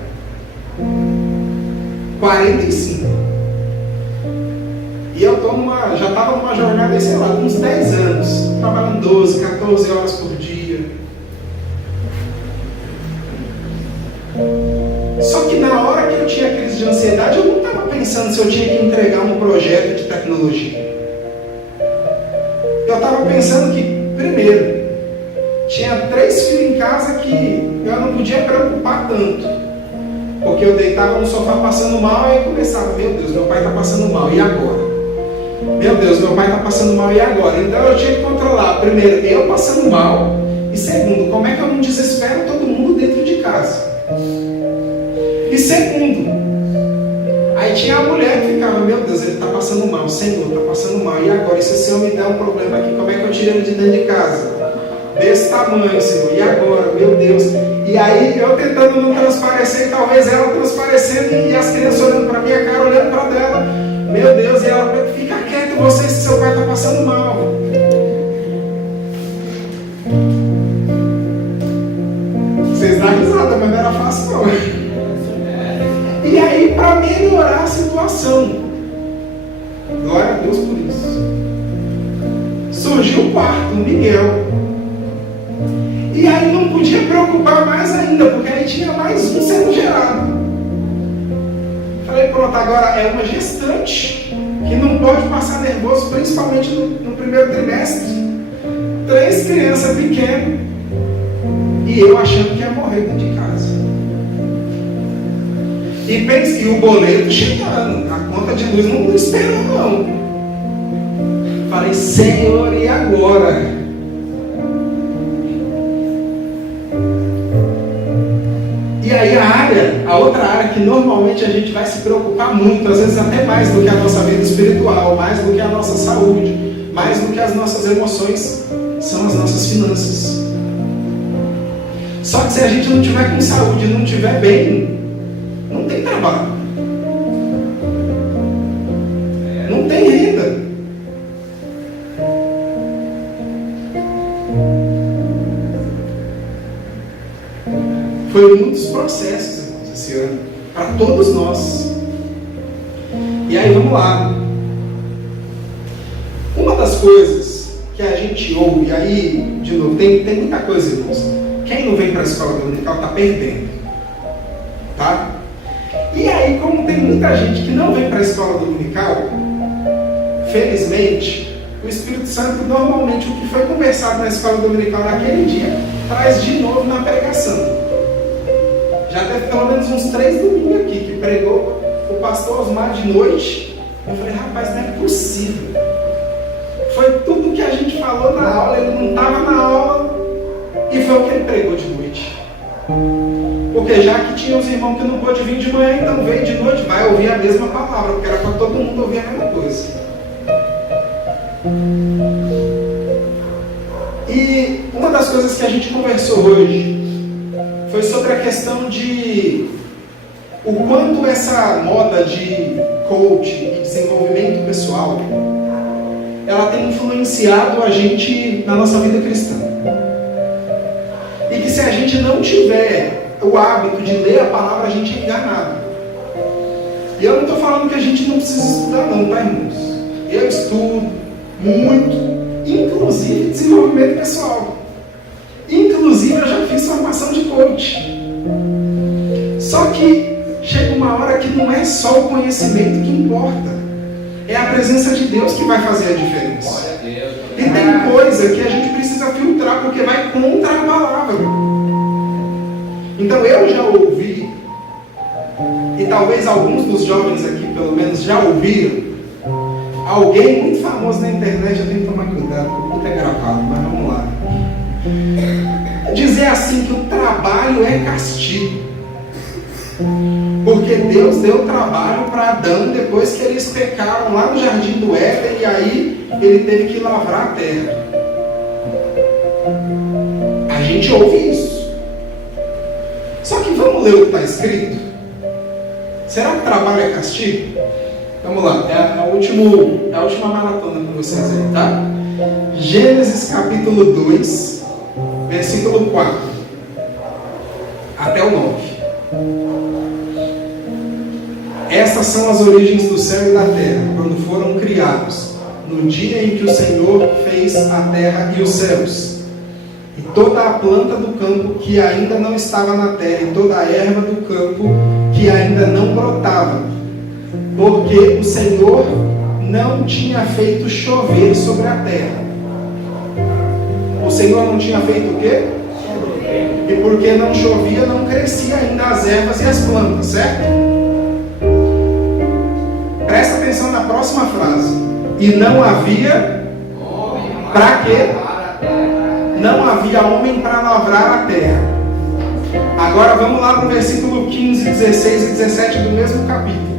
45. E eu já estava numa jornada, sei lá, uns 10 anos, trabalhando 12, 14 horas por dia. Só que na hora que eu tinha crise de ansiedade, eu não estava pensando se eu tinha que entregar um projeto de tecnologia. Eu estava pensando que, primeiro, tinha 3 filhos em casa que eu não podia preocupar tanto. Porque eu deitava no sofá passando mal, aí começava, meu Deus, meu pai está passando mal, e agora? Meu Deus, meu pai está passando mal, e agora? Então eu tinha que controlar, primeiro, eu passando mal, e segundo, como é que eu não desespero todo mundo dentro de casa? E segundo, aí tinha a mulher que ficava, meu Deus, ele está passando mal, Senhor, está passando mal, e agora? E se o Senhor me der um problema aqui, como é que eu tiro ele de dentro de casa? Desse tamanho, Senhor, e agora? Meu Deus. E aí eu tentando não transparecer, e talvez ela transparecendo, e as crianças olhando para minha cara, olhando para dela, meu Deus, e ela, fica quieto você se seu pai está passando mal. Vocês dão risada, mas não era fácil não. E aí, para melhorar a situação, glória a Deus por isso, surgiu o quarto, o Miguel. E aí não podia preocupar mais ainda, porque aí tinha mais um sendo gerado. Falei, pronto, agora é uma gestante que não pode passar nervoso, principalmente no primeiro trimestre. 3 crianças pequenas e eu achando que ia morrer dentro de casa. E pensei, o boleto chegando, a conta de luz não esperou não. Falei, Senhor, e agora? E aí a outra área que normalmente a gente vai se preocupar muito, às vezes até mais do que a nossa vida espiritual, mais do que a nossa saúde, mais do que as nossas emoções, são as nossas finanças. Só que se a gente não tiver com saúde, não tiver bem, não tem trabalho, não tem renda. Foi muitos processos, irmãos, esse ano, para todos nós. E aí, vamos lá. Uma das coisas que a gente ouve, e aí, de novo, tem muita coisa, irmãos. Quem não vem para a escola dominical está perdendo. Tá? E aí, como tem muita gente que não vem para a escola dominical, felizmente, o Espírito Santo, normalmente, o que foi conversado na escola dominical naquele dia, traz de novo na pregação. Já teve pelo menos uns 3 domingos aqui que pregou o pastor Osmar de noite. Eu falei, rapaz, não é possível. Foi tudo que a gente falou na aula, ele não estava na aula e foi o que ele pregou de noite. Porque já que tinha os irmãos que não pôde vir de manhã, então veio de noite, vai ouvir a mesma palavra, porque era para todo mundo ouvir a mesma coisa. E uma das coisas que a gente conversou hoje foi sobre a questão de o quanto essa moda de coach e desenvolvimento pessoal ela tem influenciado a gente na nossa vida cristã. E que se a gente não tiver o hábito de ler a palavra, a gente é enganado. E eu não estou falando que a gente não precisa estudar não, tá, irmãos? Eu estudo muito, inclusive desenvolvimento pessoal. Inclusive eu já fiz formação de coach. Só que chega uma hora que não é só o conhecimento que importa. É a presença de Deus que vai fazer a diferença. E tem coisa que a gente precisa filtrar porque vai contra a palavra. Então eu já ouvi, e talvez alguns dos jovens aqui pelo menos já ouviram, alguém muito famoso na internet, eu tenho que tomar cuidado, porque é gravado, mas vamos lá. Dizer assim que o trabalho é castigo. Porque Deus deu trabalho para Adão depois que eles pecaram lá no jardim do Éden, e aí ele teve que lavrar a terra. A gente ouve isso. Só que vamos ler o que está escrito? Será que trabalho é castigo? Vamos lá, é a última maratona com vocês aí, tá? Gênesis capítulo 2, versículo 4 até o 9. Essas são as origens do céu e da terra, quando foram criados, no dia em que o Senhor fez a terra e os céus, e toda a planta do campo que ainda não estava na terra, e toda a erva do campo que ainda não brotava, porque o Senhor não tinha feito chover sobre a terra. O Senhor não tinha feito o quê? E porque não chovia, não crescia ainda as ervas e as plantas, certo? Presta atenção na próxima frase. E não havia para quê? Não havia homem para lavrar a terra. Agora vamos lá para o versículo 15, 16 e 17 do mesmo capítulo.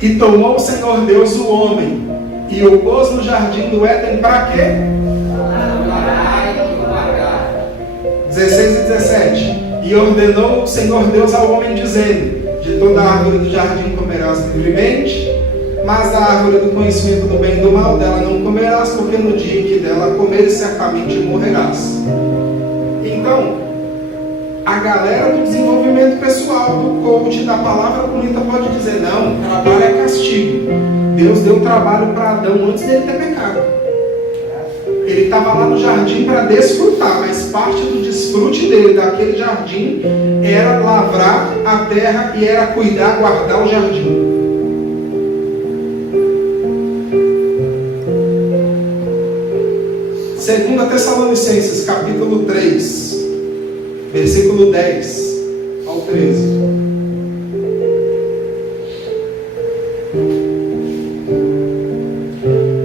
E tomou o Senhor Deus o homem e o pôs no jardim do Éden para quê? 16 e 17. E ordenou o Senhor Deus ao homem dizendo: de toda a árvore do jardim comerás livremente, mas da árvore do conhecimento do bem e do mal dela não comerás, porque no dia em que dela comeres certamente morrerás. Então, a galera do desenvolvimento pessoal, do coach, da palavra bonita pode dizer: não, trabalho é castigo. Deus deu trabalho para Adão antes dele ter pecado. Ele estava lá no jardim para desfrutar, mas parte do desfrute dele daquele jardim era lavrar a terra e era cuidar, guardar o jardim. Segunda Tessalonicenses, capítulo 3, versículo 10 ao 13.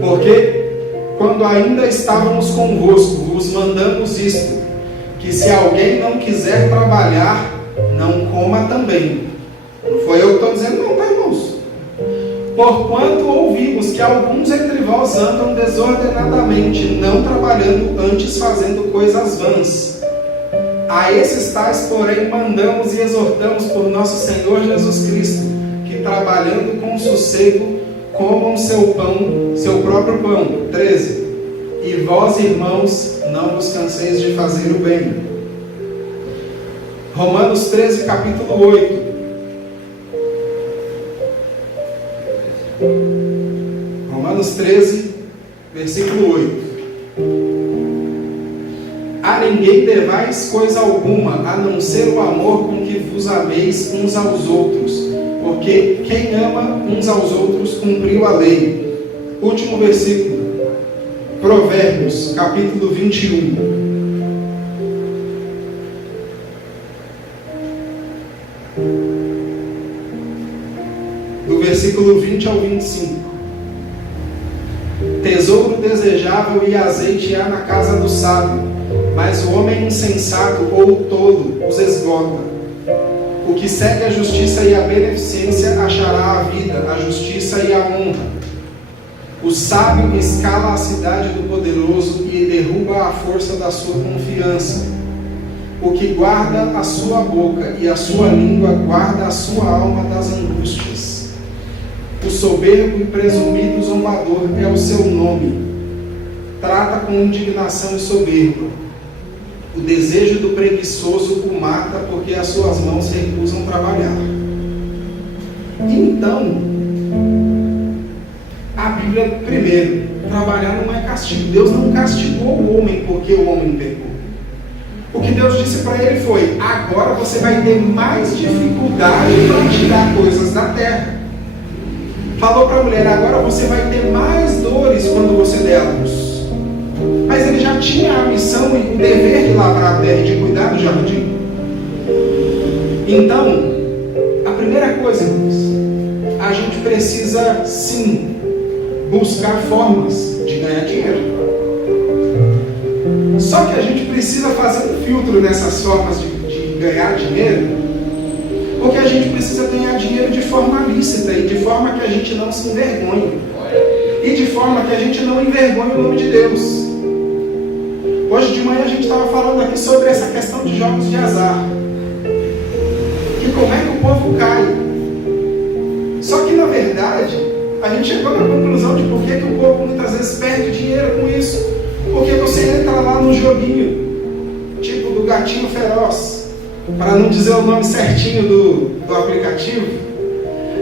Porque quando ainda estávamos convosco, vos mandamos isto, que se alguém não quiser trabalhar, não coma também. Não foi eu que estou dizendo não, tá, irmãos? Porquanto ouvimos que alguns entre vós andam desordenadamente, não trabalhando, antes fazendo coisas vãs. A esses tais, porém, mandamos e exortamos por nosso Senhor Jesus Cristo, que trabalhando com sossego, comam seu pão, seu próprio pão. 13. E vós, irmãos, não vos canseis de fazer o bem. Romanos 13, capítulo 8. Romanos 13, versículo 8. A ninguém devais coisa alguma, a não ser o amor com que vos ameis uns aos outros, porque quem ama uns aos outros cumpriu a lei. Último versículo, Provérbios, capítulo 21. Do versículo 20 ao 25. Tesouro desejável e azeite há na casa do sábio, mas o homem insensato ou o tolo os esgota. O que segue a justiça e a beneficência achará a vida, a justiça e a honra. O sábio escala a cidade do poderoso e derruba a força da sua confiança. O que guarda a sua boca e a sua língua guarda a sua alma das angústias. O soberbo e presumido zombador é o seu nome. Trata com indignação e soberba. O desejo do preguiçoso o mata, porque as suas mãos recusam trabalhar. Então, a Bíblia, primeiro, trabalhar não é castigo. Deus não castigou o homem porque o homem pecou. O que Deus disse para ele foi: agora você vai ter mais dificuldade para tirar coisas da terra. Falou para a mulher: agora você vai ter mais dores quando você der a luz. Mas ele já tinha a missão e o dever de lavrar a terra e de cuidar do jardim. Então, a primeira coisa, irmãos, a gente precisa sim buscar formas de ganhar dinheiro. Só que a gente precisa fazer um filtro nessas formas de ganhar dinheiro, porque a gente precisa ganhar dinheiro de forma lícita e de forma que a gente não se envergonhe. E de forma que a gente não envergonhe o nome de Deus. Hoje de manhã a gente estava falando aqui sobre essa questão de jogos de azar. Que como é que o povo cai. Só que na verdade, a gente chegou na conclusão de por que o povo muitas vezes perde dinheiro com isso. Porque você entra lá no joguinho, tipo do gatinho feroz, para não dizer o nome certinho do aplicativo.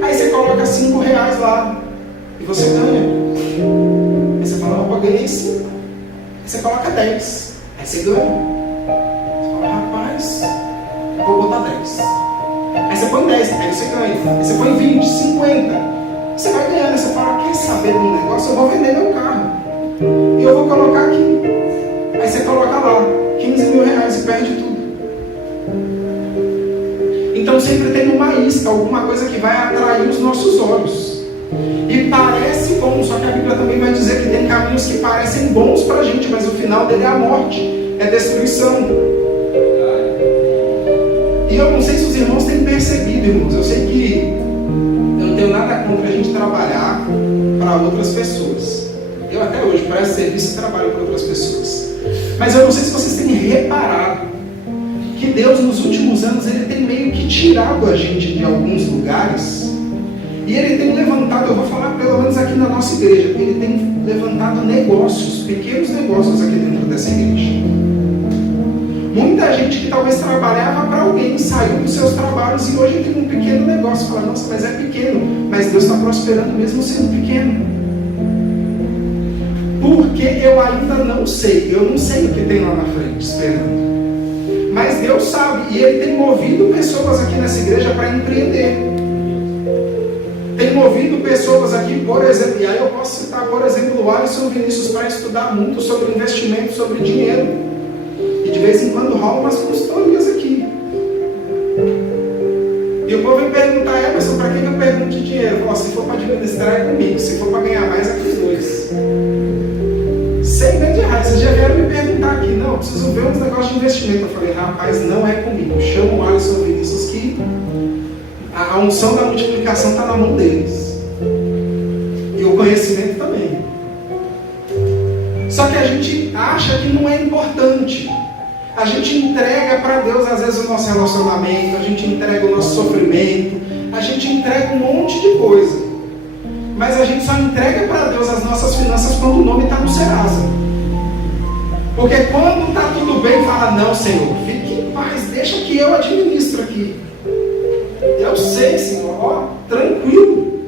Aí você coloca R$5 lá e você ganha. Aí você fala: opa, ganhei 5. Aí você coloca 10. Aí você ganha. Você fala: rapaz, vou botar 10. Aí você põe 10, aí você ganha. Aí você põe 20, 50. Você vai ganhando. Aí você fala: quer saber de um negócio? Eu vou vender meu carro. E eu vou colocar aqui. Aí você coloca lá R$15 mil e perde tudo. Então sempre tem uma isca, alguma coisa que vai atrair os nossos olhos. E parece bom, só que a Bíblia também vai dizer que tem caminhos que parecem bons para a gente, mas o final dele é a morte, é destruição. E eu não sei se os irmãos têm percebido, irmãos. Eu sei que eu não tenho nada contra a gente trabalhar para outras pessoas. Eu até hoje presto serviço e trabalho para outras pessoas. Mas eu não sei se vocês têm reparado que Deus nos últimos anos ele tem meio que tirado a gente de alguns lugares. E Ele tem levantado, eu vou falar pelo menos aqui na nossa igreja, Ele tem levantado negócios, pequenos negócios aqui dentro dessa igreja. Muita gente que talvez trabalhava para alguém, saiu dos seus trabalhos e hoje tem um pequeno negócio. Fala: nossa, mas é pequeno. Mas Deus está prosperando mesmo sendo pequeno. Porque eu ainda não sei. Eu não sei o que tem lá na frente esperando. Mas Deus sabe. E Ele tem movido pessoas aqui nessa igreja para empreender. Tem movido pessoas aqui, por exemplo, e aí eu posso citar, por exemplo, o Alisson Vinícius para estudar muito sobre investimento, sobre dinheiro. E de vez em quando rolam umas consultorias aqui. E o povo vem perguntar: Emerson, para que eu pergunto de dinheiro? Eu falo: se for para administrar é comigo, se for para ganhar mais é com os dois. Sem grande raiva. Vocês já vieram me perguntar aqui: não, eu preciso ver uns negócios de investimento. Eu falei: rapaz, não é comigo. Chama o Alisson Vinícius que a unção da multiplicação está na mão deles. E o conhecimento também. Só que a gente acha que não é importante. A gente entrega para Deus às vezes o nosso relacionamento, a gente entrega o nosso sofrimento, a gente entrega um monte de coisa. Mas a gente só entrega para Deus as nossas finanças quando o nome está no Serasa. Porque quando está tudo bem, fala: não, Senhor, fique em paz, deixa que eu administro aqui. Eu sei, Senhor, ó, tranquilo.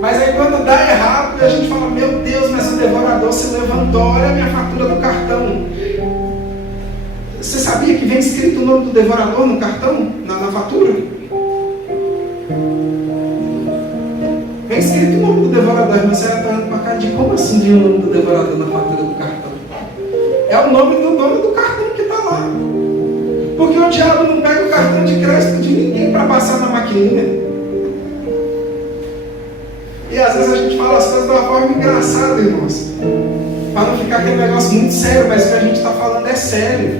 Mas aí quando dá errado, a gente fala: meu Deus, mas o devorador se levantou, olha a minha fatura do cartão. Você sabia que vem escrito o nome do devorador no cartão, na fatura? Vem escrito o nome do devorador, mas você está olhando para cá de como assim vem o nome do devorador na fatura do cartão? É o nome do dono do cartão que está lá. Porque o diabo não pega o cartão de crédito de ninguém para passar na maquininha. E às vezes a gente fala as coisas de uma forma engraçada, irmãos. Para não ficar aquele negócio muito sério, mas o que a gente está falando é sério.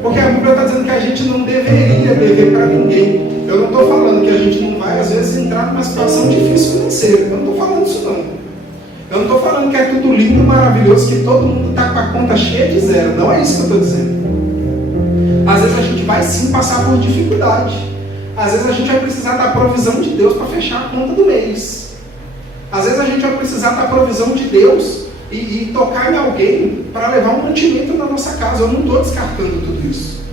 Porque a Bíblia está dizendo que a gente não deveria dever para ninguém. Eu não estou falando que a gente não vai, às vezes, entrar numa situação difícil financeira. Eu não estou falando isso, não. Eu não estou falando que é tudo lindo, maravilhoso, que todo mundo está com a conta cheia de zero. Não é isso que eu estou dizendo. Às vezes a gente vai sim passar por dificuldade. Às vezes a gente vai precisar da provisão de Deus para fechar a conta do mês. Às vezes a gente vai precisar da provisão de Deus e tocar em alguém para levar um mantimento na nossa casa. Eu não estou descartando tudo isso.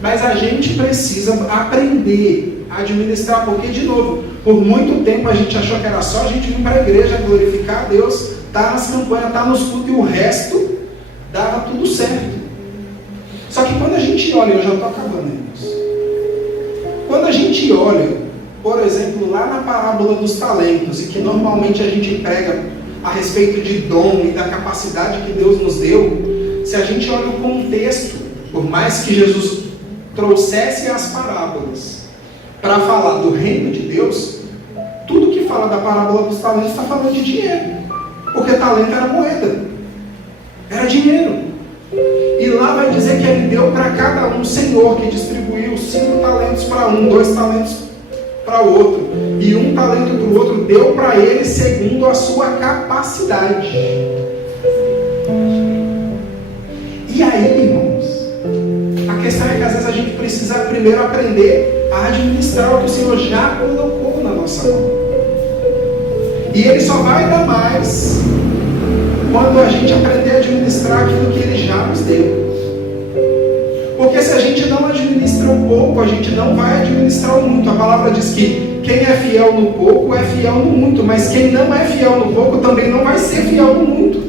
Mas a gente precisa aprender a administrar, porque, de novo, por muito tempo a gente achou que era só a gente vir para a igreja glorificar a Deus, estar nas campanhas, estar nos cultos, e o resto dava tudo certo. Só que quando a gente olha, eu já estou acabando, irmãos. Quando a gente olha, por exemplo, lá na parábola dos talentos, e que normalmente a gente prega a respeito de dom e da capacidade que Deus nos deu, se a gente olha o contexto, por mais que Jesus trouxesse as parábolas para falar do reino de Deus, tudo que fala da parábola dos talentos está falando de dinheiro, porque talento era moeda, era dinheiro. E lá vai dizer que ele deu para cada um, o Senhor que distribuiu 5 talentos para um, 2 talentos para o outro, e 1 talento para o outro, deu para ele segundo a sua capacidade. E aí, irmãos, a questão é que às vezes a gente precisa primeiro aprender a administrar o que o Senhor já colocou na nossa mão. E Ele só vai dar mais quando a gente aprender a administrar aquilo que Ele já nos deu. Porque se a gente não administra o pouco, a gente não vai administrar o muito. A palavra diz que quem é fiel no pouco é fiel no muito, mas quem não é fiel no pouco também não vai ser fiel no muito.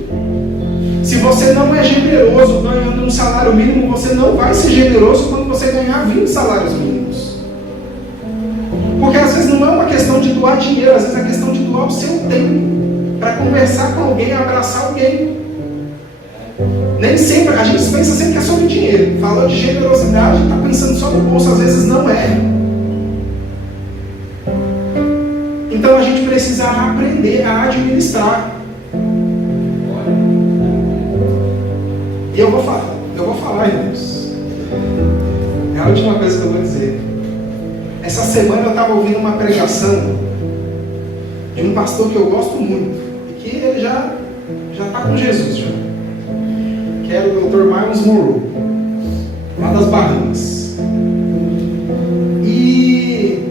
Se você não é generoso ganhando um salário mínimo, você não vai ser generoso quando você ganhar 20 salários mínimos. Porque às vezes não é uma questão de doar dinheiro, às vezes é questão de doar o seu tempo para conversar com alguém, abraçar alguém. Nem sempre, a gente pensa sempre que é sobre dinheiro. Falou de generosidade, está pensando só no bolso, às vezes não é. Então a gente precisa aprender a administrar. E eu vou falar, irmãos. É a última coisa que eu vou dizer. Essa semana eu estava ouvindo uma pregação de um pastor que eu gosto muito, e que ele já está com Jesus, já. Que era o Dr. Miles Monroe, lá das Bahamas. E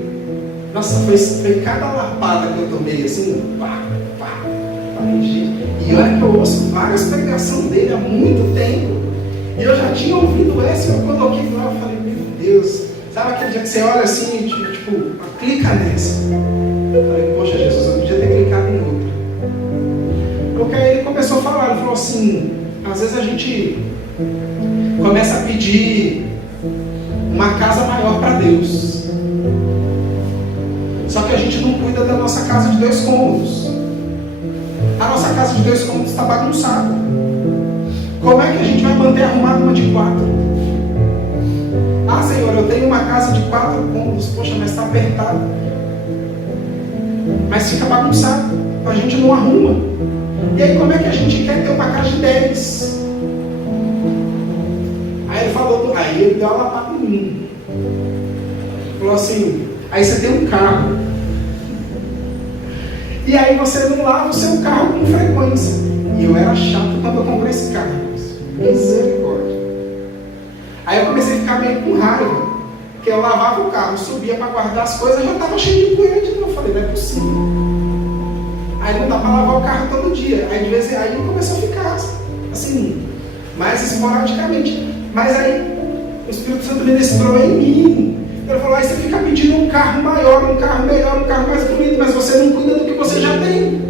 nossa, foi cada lapada que eu tomei, assim, pá. E olha que eu ouço várias pregações dele há muito tempo. E eu já tinha ouvido essa, e eu coloquei lá e falei, meu Deus, sabe aquele dia que você olha assim, tipo, clica nessa. Eu falei, poxa Jesus, eu podia ter clicado em outra. Porque aí ele começou a falar, ele falou assim, às vezes a gente começa a pedir uma casa maior para Deus. Só que a gente não cuida da nossa casa de 2 cômodos. A nossa casa de 2 cômodos está bagunçada. Como é que a gente vai manter arrumada uma de 4? Ah, Senhor, eu tenho uma casa de 4 cômodos. Poxa, mas está apertado. Mas fica bagunçado. A gente não arruma. E aí, como é que a gente quer ter uma casa de 10? Aí ele falou, aí ele deu uma lapada em mim. Falou assim, aí você tem um carro. E aí você não lava o seu carro com frequência. E eu era chato quando eu comprei esse carro. Misericórdia. Aí eu comecei a ficar meio com raiva. Porque eu lavava o carro, subia para guardar as coisas, já estava cheio de poeira de novo. Eu falei, não é possível. Aí não dá para lavar o carro todo dia. Aí de vez em quando começou a ficar assim, mais esporadicamente. Mas aí o Espírito Santo ministrou em mim. Ele falou, aí você fica pedindo um carro maior, um carro melhor, um carro mais bonito, mas você não cuida do que você já tem.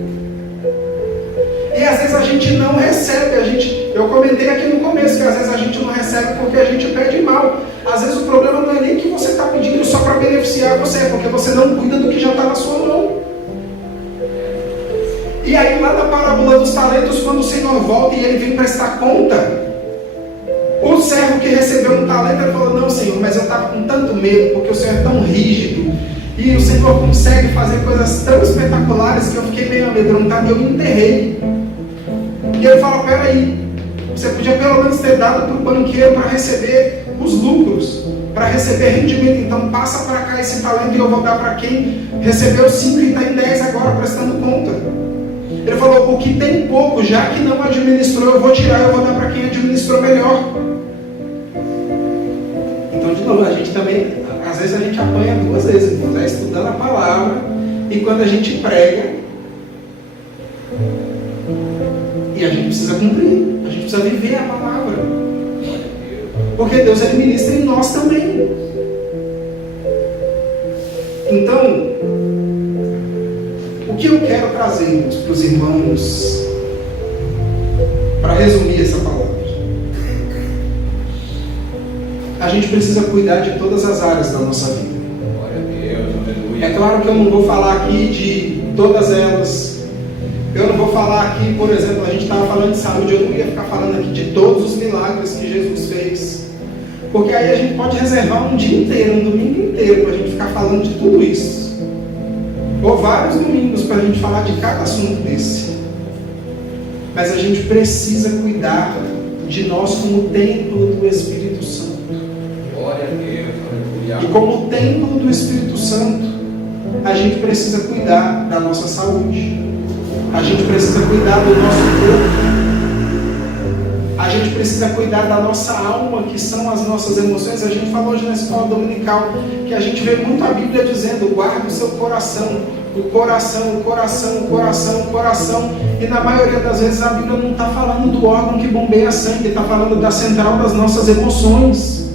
E às vezes a gente não recebe, eu comentei aqui no começo, que às vezes a gente não recebe porque a gente pede mal. Às vezes o problema não é nem que você está pedindo só para beneficiar você, é porque você não cuida do que já está na sua mão. E aí lá na parábola dos talentos, quando o Senhor volta e ele vem prestar conta, o servo que recebeu um talento, ele falou, não Senhor, mas eu estava com tanto medo, porque o Senhor é tão rígido, e o Senhor consegue fazer coisas tão espetaculares, que eu fiquei meio amedrontado e eu me enterrei. E ele fala, peraí, você podia pelo menos ter dado para o banqueiro para receber os lucros, para receber rendimento. Então passa para cá esse talento e eu vou dar para quem recebeu 5 e está em 10 agora prestando conta. Ele falou, o que tem pouco, já que não administrou, eu vou tirar, eu vou dar para quem administrou melhor. Então, de novo, a gente também, às vezes a gente apanha 2 vezes, irmãos, estudando a palavra, e quando a gente prega, e a gente precisa cumprir, a gente precisa viver a palavra. Porque Deus ele ministra em nós também. Então, o que eu quero trazer para os irmãos, para resumir essa palavra? A gente precisa cuidar de todas as áreas da nossa vida. Glória a Deus, aleluia. É claro que eu não vou falar aqui de todas elas. Eu não vou falar aqui, por exemplo, a gente estava falando de saúde, eu não ia ficar falando aqui de todos os milagres que Jesus fez. Porque aí a gente pode reservar um dia inteiro, um domingo inteiro, para a gente ficar falando de tudo isso. Ou vários domingos para a gente falar de cada assunto desse. Mas a gente precisa cuidar de nós como templo do Espírito Santo. Glória a Deus, aleluia. E como templo do Espírito Santo, a gente precisa cuidar da nossa saúde. A gente precisa cuidar do nosso corpo. A gente precisa cuidar da nossa alma, que são as nossas emoções. A gente falou hoje na escola dominical que a gente vê muito a Bíblia dizendo, guarda o seu coração, o coração, o coração, o coração, o coração. E na maioria das vezes a Bíblia não está falando do órgão que bombeia sangue, está falando da central das nossas emoções.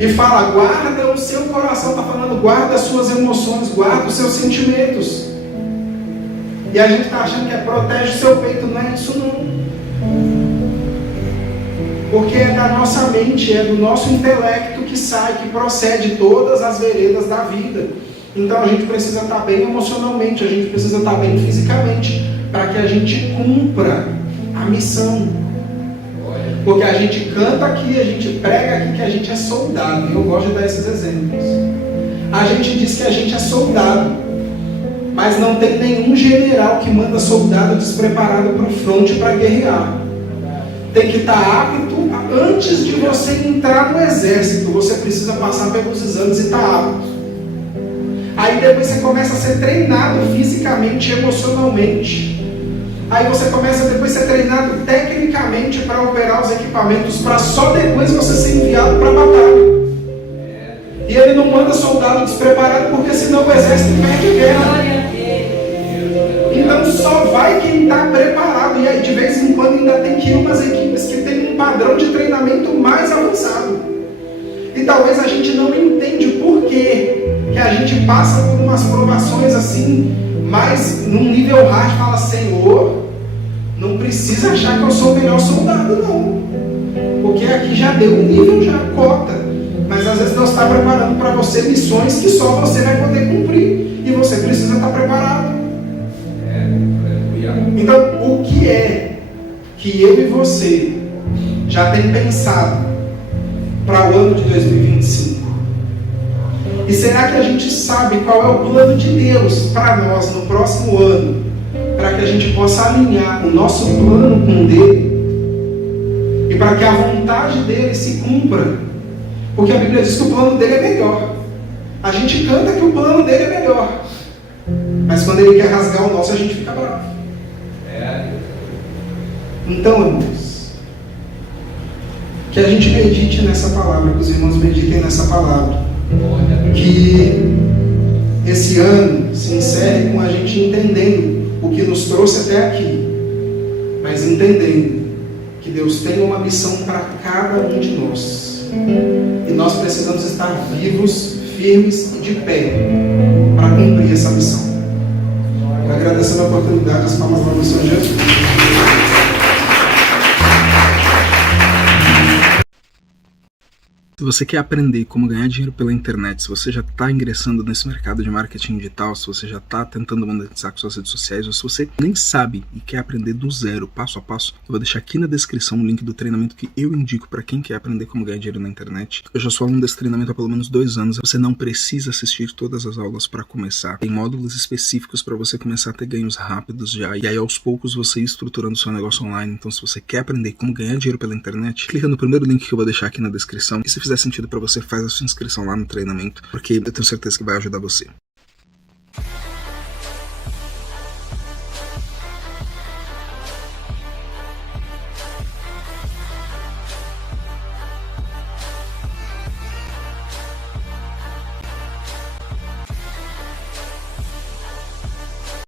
E fala, guarda o seu coração, está falando, guarda as suas emoções, guarda os seus sentimentos. E a gente está achando que é protege o seu peito, não é isso não. Porque é da nossa mente, é do nosso intelecto que sai, que procede todas as veredas da vida. Então a gente precisa estar bem emocionalmente, a gente precisa estar bem fisicamente, para que a gente cumpra a missão. Porque a gente canta aqui, a gente prega aqui que a gente é soldado. E eu gosto de dar esses exemplos. A gente diz que a gente é soldado, mas não tem nenhum general que manda soldado despreparado para o fronte para guerrear. Tem que estar apto. Antes de você entrar no exército, você precisa passar pelos exames e estar apto. Aí depois você começa a ser treinado fisicamente e emocionalmente. Aí você começa depois a ser treinado tecnicamente para operar os equipamentos, para só depois você ser enviado para a batalha. E ele não manda soldado despreparado, porque senão o exército perde a guerra. Glória a Deus. Então só vai quem está preparado. E aí de vez em quando ainda tem que ir umas equipes que tem um padrão de treinamento mais avançado. E talvez a gente não entende por quê que a gente passa por umas provações assim, mas num nível hard, fala, Senhor, não precisa achar que eu sou o melhor soldado, não. Porque aqui já deu um nível, já cota. Mas às vezes Deus está preparando para você missões que só você vai poder cumprir. E você precisa estar preparado. Então, o que é que eu e você já tem pensado para o ano de 2025? E será que a gente sabe qual é o plano de Deus para nós no próximo ano? Para que a gente possa alinhar o nosso plano com o dele. E para que a vontade dele se cumpra. Porque a Bíblia diz que o plano dele é melhor. A gente canta que o plano dele é melhor. Mas quando ele quer rasgar o nosso, a gente fica bravo. Então, irmãos, que a gente medite nessa palavra, que os irmãos meditem nessa palavra. Que esse ano se encerre com a gente entendendo o que nos trouxe até aqui, mas entendendo que Deus tem uma missão para cada um de nós, e nós precisamos estar vivos, firmes e de pé para cumprir essa missão. Eu agradeço a oportunidade, as palmas da nossa Jesus. Se você quer aprender como ganhar dinheiro pela internet, se você já está ingressando nesse mercado de marketing digital, se você já está tentando monetizar com suas redes sociais, ou se você nem sabe e quer aprender do zero, passo a passo, eu vou deixar aqui na descrição o link do treinamento que eu indico para quem quer aprender como ganhar dinheiro na internet. Eu já sou aluno desse treinamento há pelo menos 2 anos. Você não precisa assistir todas as aulas para começar. Tem módulos específicos para você começar a ter ganhos rápidos já. E aí aos poucos você ir estruturando o seu negócio online. Então se você quer aprender como ganhar dinheiro pela internet, clica no primeiro link que eu vou deixar aqui na descrição. E se fizer sentido para você, faz a sua inscrição lá no treinamento, porque eu tenho certeza que vai ajudar você.